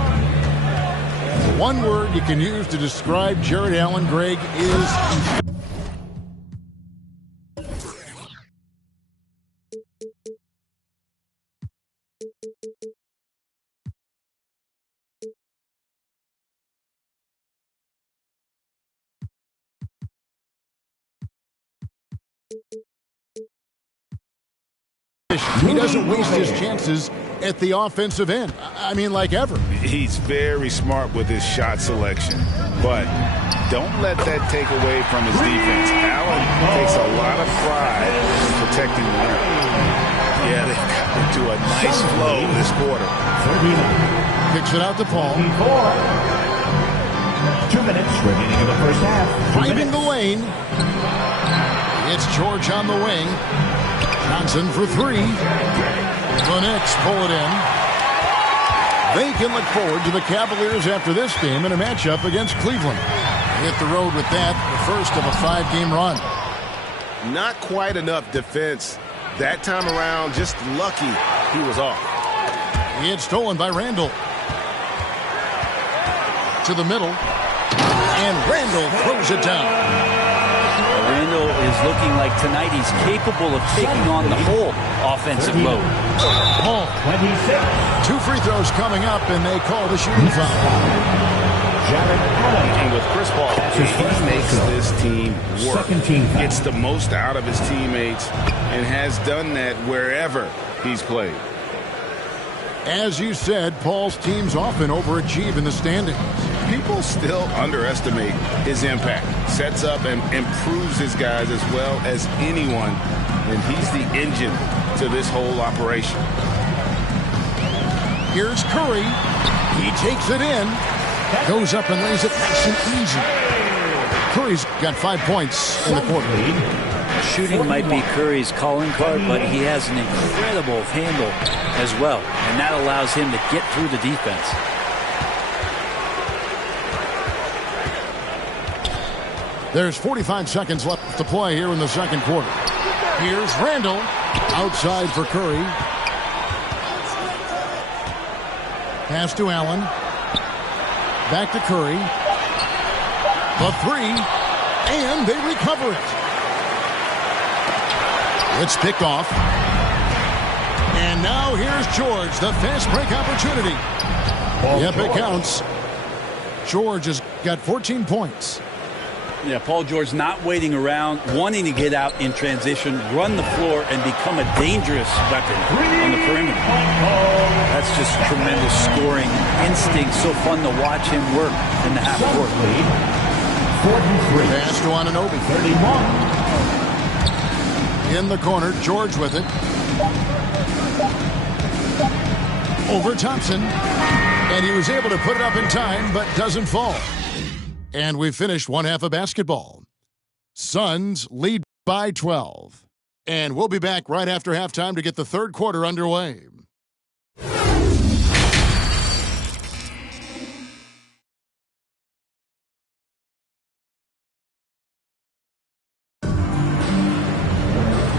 One word you can use to describe Jared Allen, Greg, is... He doesn't waste his chances at the offensive end. I mean, like ever. He's very smart with his shot selection, but don't let that take away from his defense. Allen takes a lot of pride in protecting the rim. Yeah, they got into a nice flow this quarter. Kicks it out to Paul. 2 minutes remaining in the first half. Driving the lane. It's George on the wing. Johnson for 3. The Knicks pull it in. They can look forward to the Cavaliers after this game in a matchup against Cleveland. Hit the road with that, the first of a 5-game run. Not quite enough defense that time around. Just lucky he was off. It's stolen by Randall. To the middle. And Randall throws it down. Randall is looking like tonight he's capable of taking on the whole offensive load. Paul. 26. 2 free throws coming up, and they call the shooting foul. And with Chris Paul, he makes this team work. Gets the most out of his teammates and has done that wherever he's played. As you said, Paul's teams often overachieve in the standings. People still underestimate his impact. Sets up and improves his guys as well as anyone, and he's the engine to this whole operation. Here's Curry. He takes it in. Goes up and lays it nice and easy. Curry's got 5 points in the quarter. Shooting might be Curry's calling card, but he has an incredible handle as well, and that allows him to get through the defense. There's 45 seconds left to play here in the second quarter. Here's Randall. Outside for Curry. Pass to Allen. Back to Curry. The 3. And they recover it. It's picked off. And now here's George, the fast break opportunity. Yep, it counts. George has got 14 points. Yeah, Paul George not waiting around, wanting to get out in transition, run the floor, and become a dangerous weapon on the perimeter. That's just tremendous scoring instinct. So fun to watch him work in the half court. 43. Pass to Anunoby. 31. In the corner, George with it. Over Thompson. And he was able to put it up in time, but doesn't fall. And we've finished one half of basketball. Suns lead by 12. And we'll be back right after halftime to get the third quarter underway.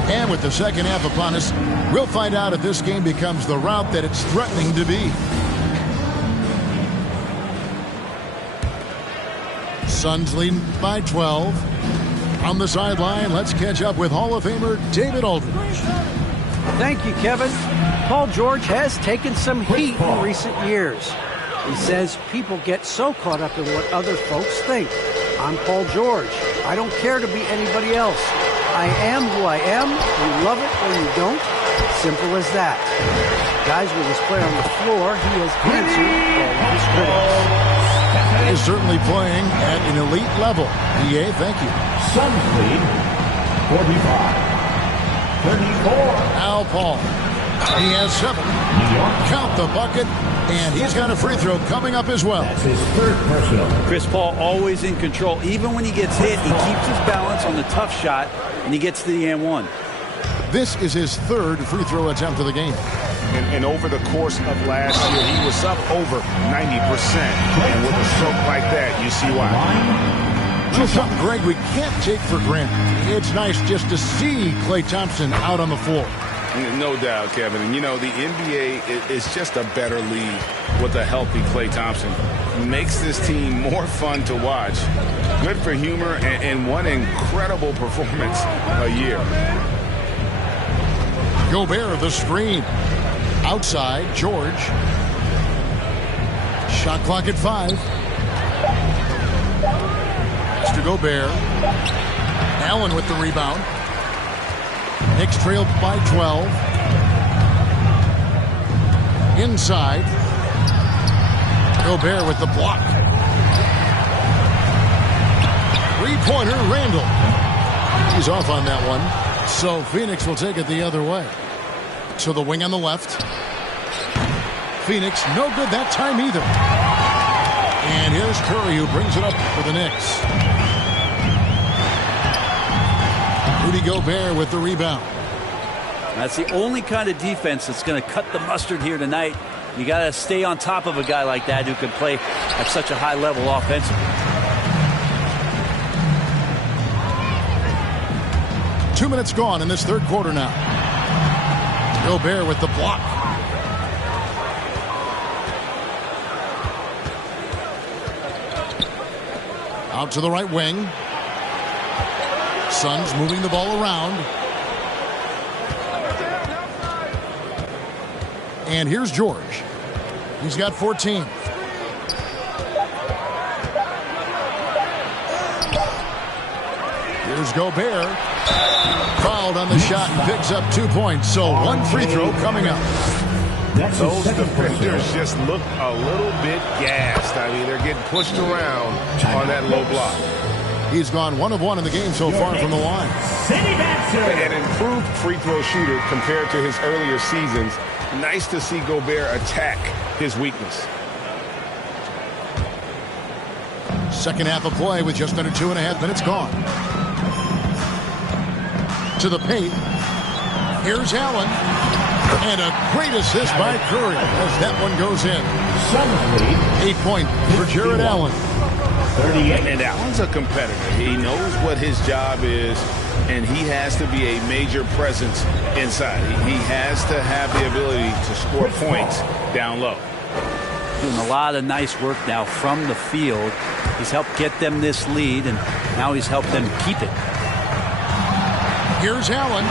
And with the second half upon us, we'll find out if this game becomes the route that it's threatening to be. Suns leading by 12. On the sideline, let's catch up with Hall of Famer David Aldridge. Thank you, Kevin. Paul George has taken some heat in recent years. He says people get so caught up in what other folks think. I'm Paul George. I don't care to be anybody else. I am who I am. You love it or you don't. Simple as that. Guys, with his play on the floor, he has answered all of his critics. He is certainly playing at an elite level. EA, thank you. Suns lead 45-34. Al Paul. He has 7. Count the bucket, and he's got a free throw coming up as well. That's his third personal. Chris Paul always in control. Even when he gets hit, he keeps his balance on the tough shot, and he gets to the and one. This is his third free throw attempt of the game. And over the course of last year, he was up over 90%. And with a stroke like that, you see why. Just something, Greg, we can't take for granted. It's nice just to see Klay Thompson out on the floor. No doubt, Kevin. And, you know, the NBA is just a better league with a healthy Klay Thompson. Makes this team more fun to watch. Good for humor and one incredible performance a year. Gobert, the screen. Outside, George. Shot clock at 5. Pass to Gobert. Allen with the rebound. Knicks trail by 12. Inside. Gobert with the block. Three-pointer, Randall. He's off on that one. So Phoenix will take it the other way. To the wing on the left. Phoenix, no good that time either. And here's Curry, who brings it up for the Knicks. Rudy Gobert with the rebound. That's the only kind of defense that's going to cut the mustard here tonight. You got to stay on top of a guy like that who can play at such a high level offensively. 2 minutes gone in this third quarter now. Gobert with the block. Out to the right wing. Suns moving the ball around. And here's George. He's got 14. Here's Gobert. Fouled on the shot and picks up 2 points. So one free throw coming up. Those defenders just look a little bit gassed. I mean, they're getting pushed around on that low block. He's gone 1 of 1 in the game so far from the line. An improved free throw shooter compared to his earlier seasons. Nice to see Gobert attack his weakness. Second half of play with just under 2.5 minutes gone. To the paint. Here's Allen. And a great assist by Curry as that one goes in. 8 point for Jared Allen. 38. And Allen's a competitor. He knows what his job is, and he has to be a major presence inside. He has to have the ability to score points down low. Doing a lot of nice work now from the field. He's helped get them this lead, and now he's helped them keep it. Here's Allen.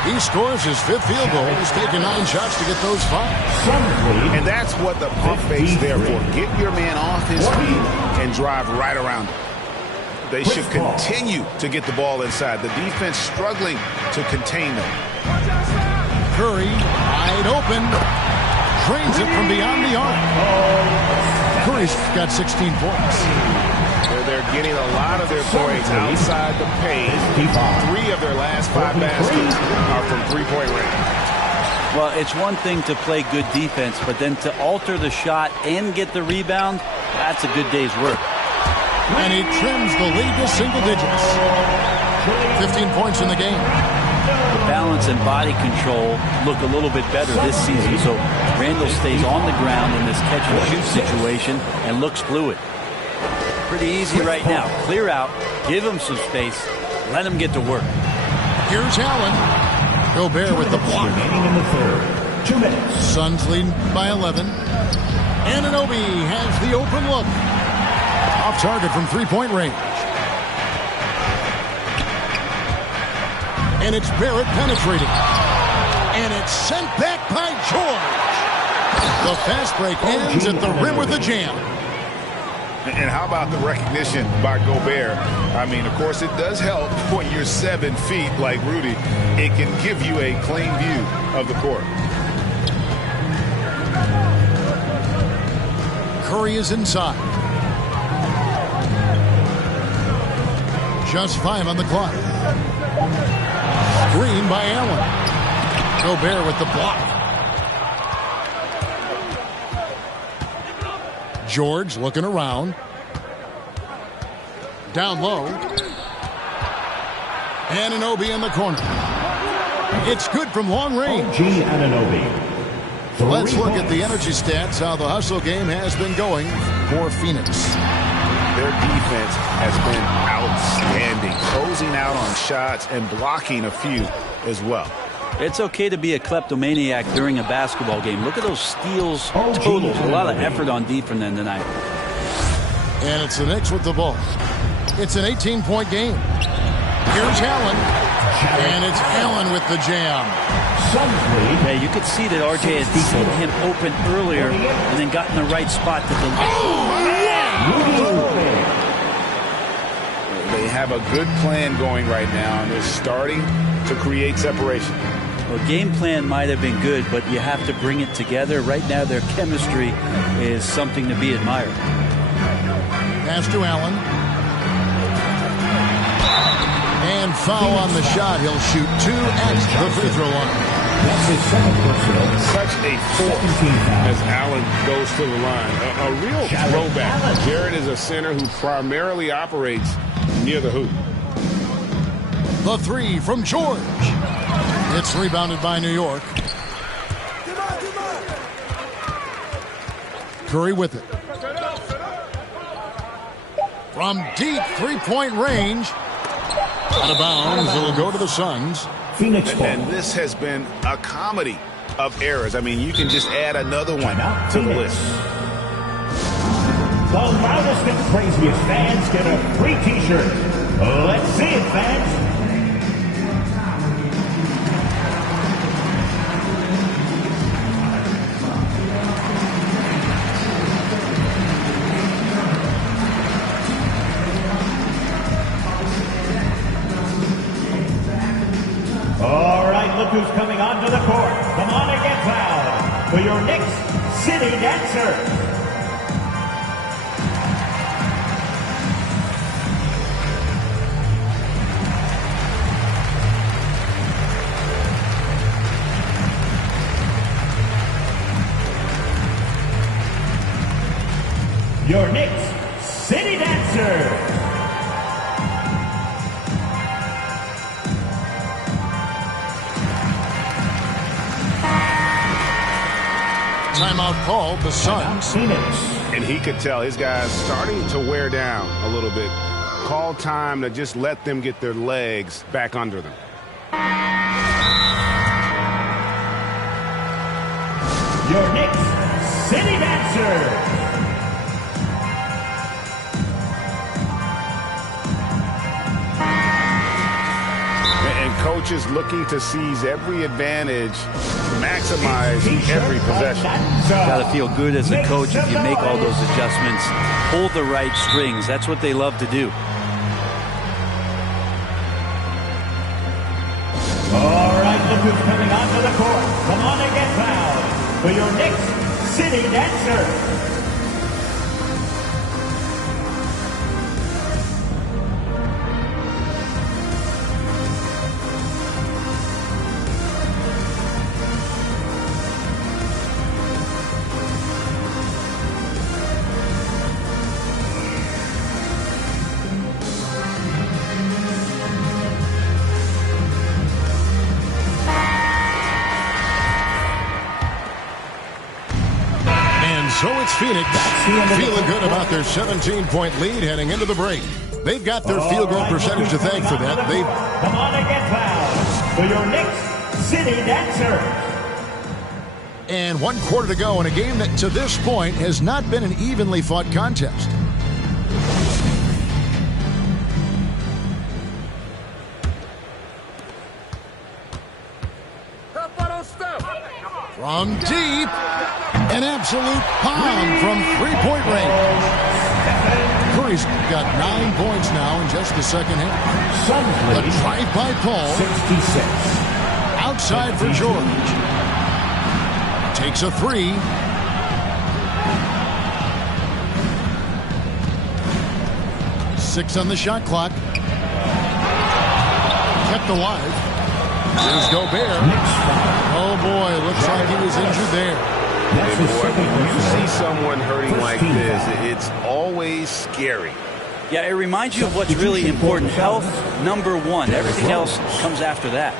He scores his 5th field goal. He's taken 9 shots to get those 5. And that's what the pump fake's there for. Get your man off his feet and drive right around him. They should continue to get the ball inside. The defense struggling to contain them. Curry, wide open. Drains it from beyond the arc. Curry's got 16 points. They're getting a lot of their points outside the paint. 3 of their last 5 baskets are from three-point range. Well, it's one thing to play good defense, but then to alter the shot and get the rebound, that's a good day's work. And he trims the lead to single digits. 15 points in the game. The balance and body control look a little bit better this season, so Randall stays on the ground in this catch-and-shoot situation and looks fluid. Pretty easy right now. Clear out, give him some space, let him get to work. Here's Allen. Gobert with the block. Remaining in the third. 2 minutes. Suns leading by 11. Anunoby has the open look. Off target from three-point range. And it's Barrett penetrating. And it's sent back by George. The fast break ends at the rim with a jam. And how about the recognition by Gobert? I mean, of course, it does help when you're 7 feet like Rudy. It can give you a clean view of the court. Curry is inside. Just 5 on the clock. Screen by Allen. Gobert with the block. George looking around. Down low. Anunoby in the corner. It's good from long range. OG Anunoby. Let's look at the energy stats, how the hustle game has been going for Phoenix. their defense has been outstanding, closing out on shots and blocking a few as well. It's okay to be a kleptomaniac during a basketball game. Look at those steals totals. A lot of effort on defense tonight. And it's the Knicks with the ball. It's an 18-point game. Here's Allen. And it's Allen with the jam. Yeah, you could see that RJ had seen him open earlier and then got in the right spot to deliver. They have a good plan going right now, and they're starting to create separation. Well, game plan might have been good, but you have to bring it together. Right now, their chemistry is something to be admired. Pass to Allen. And foul on the shot. He'll shoot 2 at the free throw line. That's his second personal. Such a force as Allen goes to the line. A real throwback. Jared is a center who primarily operates near the hoop. The 3 from George. It's rebounded by New York. Curry with it. From deep three-point range. Out of bounds. It'll go to the Suns. Phoenix ball. And this has been a comedy of errors. I mean, you can just add another one to the list. The loudest and craziest fans get a free T-shirt. Let's see it, fans. All right, look who's coming onto the court. Come on and get fouled for your Knicks City Dancer. Your Knicks City Dancer. Timeout called the Suns. And he could tell his guys starting to wear down a little bit. Call time to just let them get their legs back under them. Your Knicks City Dancer. And coaches looking to seize every advantage, maximize every possession. Got to feel good as a coach if you make all those adjustments. Pull the right strings. That's what they love to do. All right, look who's coming onto the court. Come on and get fouled for your Knicks City Dancer. So it's Phoenix feeling good about their 17-point lead heading into the break. They've got their field goal percentage to thank for that. Come on and get fouled for your Knicks City Dancer. And 1 quarter to go in a game that to this point has not been an evenly fought contest. From deep, an absolute pound from three-point range. Curry's got 9 points now in just the second half. A drive by Paul. 66. Outside for George. Takes a 3. Six on the shot clock. Kept alive. Here's Gobert. Oh, boy, looks like he was injured there. And boy, when you see someone hurting like this, it's always scary. Yeah, it reminds you of what's really important. Health, number one. Everything else comes after that.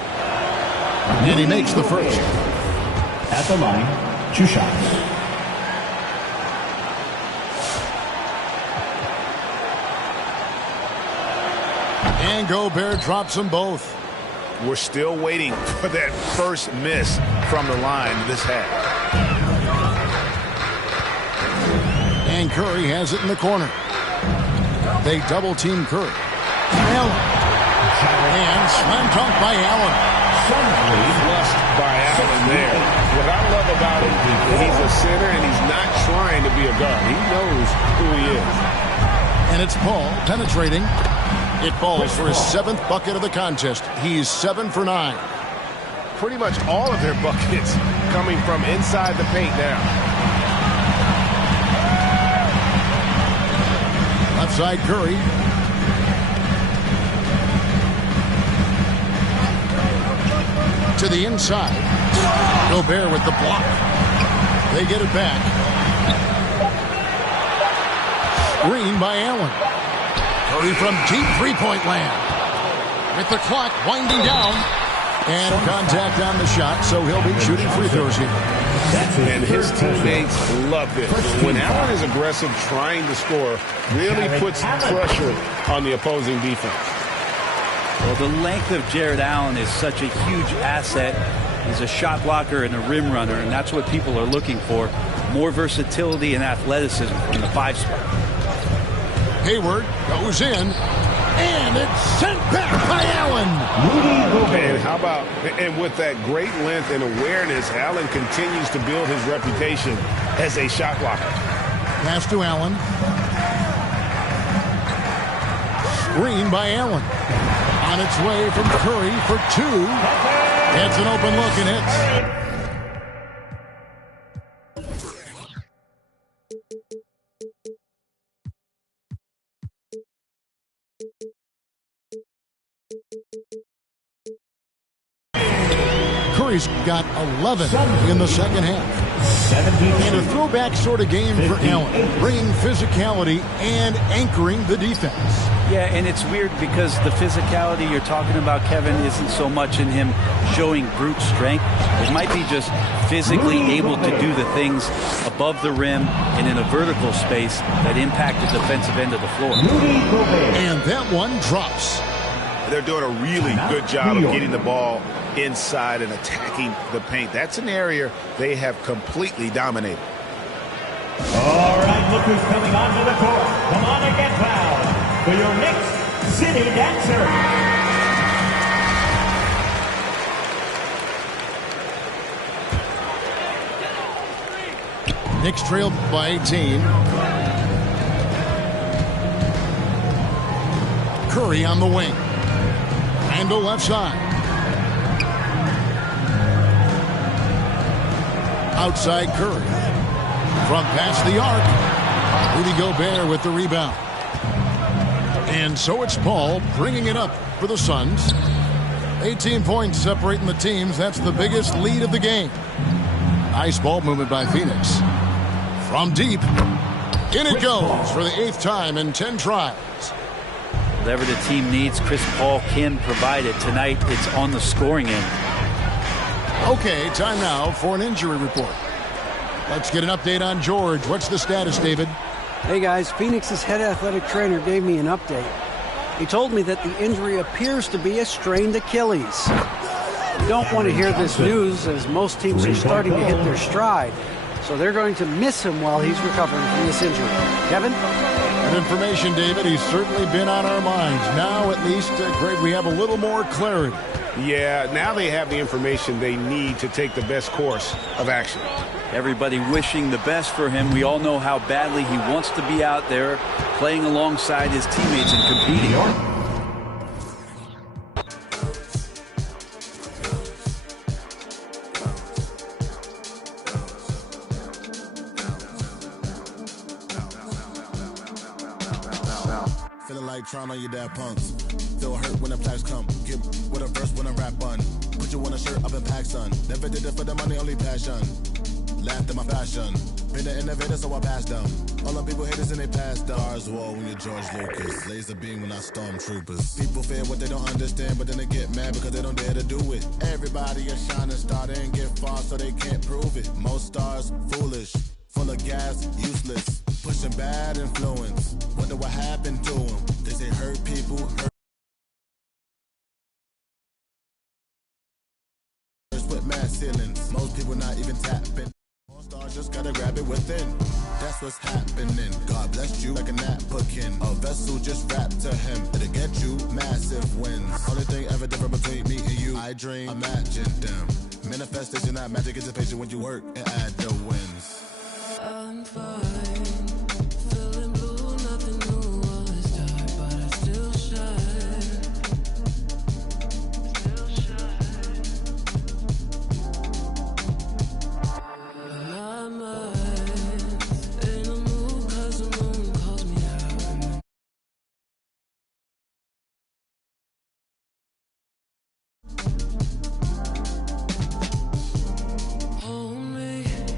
And he makes the first. At the line, 2 shots. And Gobert drops them both. We're still waiting for that first miss from the line this half. And Curry has it in the corner. They double-team Curry. Allen. And slam dunk by Allen. Flushed by Allen there. What I love about him is he's a center and he's not trying to be a guard. He knows who he is. And it's Paul penetrating. It falls for his 7th bucket of the contest. He's 7 for 9. Pretty much all of their buckets coming from inside the paint now. Left side Curry. To the inside. Gobert with the block. They get it back. Screen by Allen. Curry from deep three-point land. With the clock winding down. And contact on the shot, so he'll be shooting free throws here. And his teammates love this. When Allen is aggressive trying to score, really puts pressure on the opposing defense. Well, the length of Jared Allen is such a huge asset. He's a shot blocker and a rim runner, and that's what people are looking for. More versatility and athleticism from the 5 spot. Hayward goes in, and it's sent back by Allen. And how about, and with that great length and awareness, Allen continues to build his reputation as a shot blocker. Pass to Allen. Screen by Allen. On its way from Curry for 2. Gets an open look and hits. Curry's got 11 in the second half. And a throwback sort of game for Allen, bringing physicality and anchoring the defense. Yeah, and it's weird because the physicality you're talking about, Kevin, isn't so much in him showing brute strength. It might be just physically able to do the things above the rim and in a vertical space that impact the defensive end of the floor. And that one drops. They're doing a really good job of getting the ball inside and attacking the paint. That's an area they have completely dominated. All right, look who's coming onto the court. Come on and get loud for your Knicks City Dancer. Knicks trailed by 18. Curry on the wing. Randle left side. Outside Curry. From past the arc. Rudy Gobert with the rebound. And so it's Paul bringing it up for the Suns. 18 points separating the teams. That's the biggest lead of the game. Nice ball movement by Phoenix. From deep. In it goes for the 8th time in 10 tries. Whatever the team needs, Chris Paul can provide it. Tonight, it's on the scoring end. Okay, time now for an injury report. Let's get an update on George. What's the status, David? Hey, guys. Phoenix's head athletic trainer gave me an update. He told me that the injury appears to be a strained Achilles. You don't want to hear this news, as most teams are starting to hit their stride. So they're going to miss him while he's recovering from this injury. Kevin? Good information, David. He's certainly been on our minds. Now, at least, Greg, we have a little more clarity. Yeah, now they have the information they need to take the best course of action. Everybody wishing the best for him. We all know how badly he wants to be out there playing alongside his teammates and competing. Feeling like trying on your dad punks. Feel hurt when the plaques come. Get with a verse when I rap on. Put you on a shirt up in pack, son. Never did it for the money, only passion. Laughed at my fashion. Been the innovator, so I passed them. All the people haters and they passed them. Stars wall when you're George Lucas. Laser beam when I stormtroopers. People fear what they don't understand, but then they get mad because they don't dare to do it. Everybody a shining star, they ain't get far, so they can't prove it. Most stars, foolish. Full of gas, useless. Pushing bad influence. Wonder what happened to them. They say hurt people, hurt with mad ceilings. Most people not even tapping. All-stars just gotta grab it within. That's what's happening. God bless you like a napkin. A vessel just wrapped to him. It'll get you massive wins. Only thing ever different between me and you, I dream, imagine them. Manifestation, not magic, anticipation when you work and add the wins.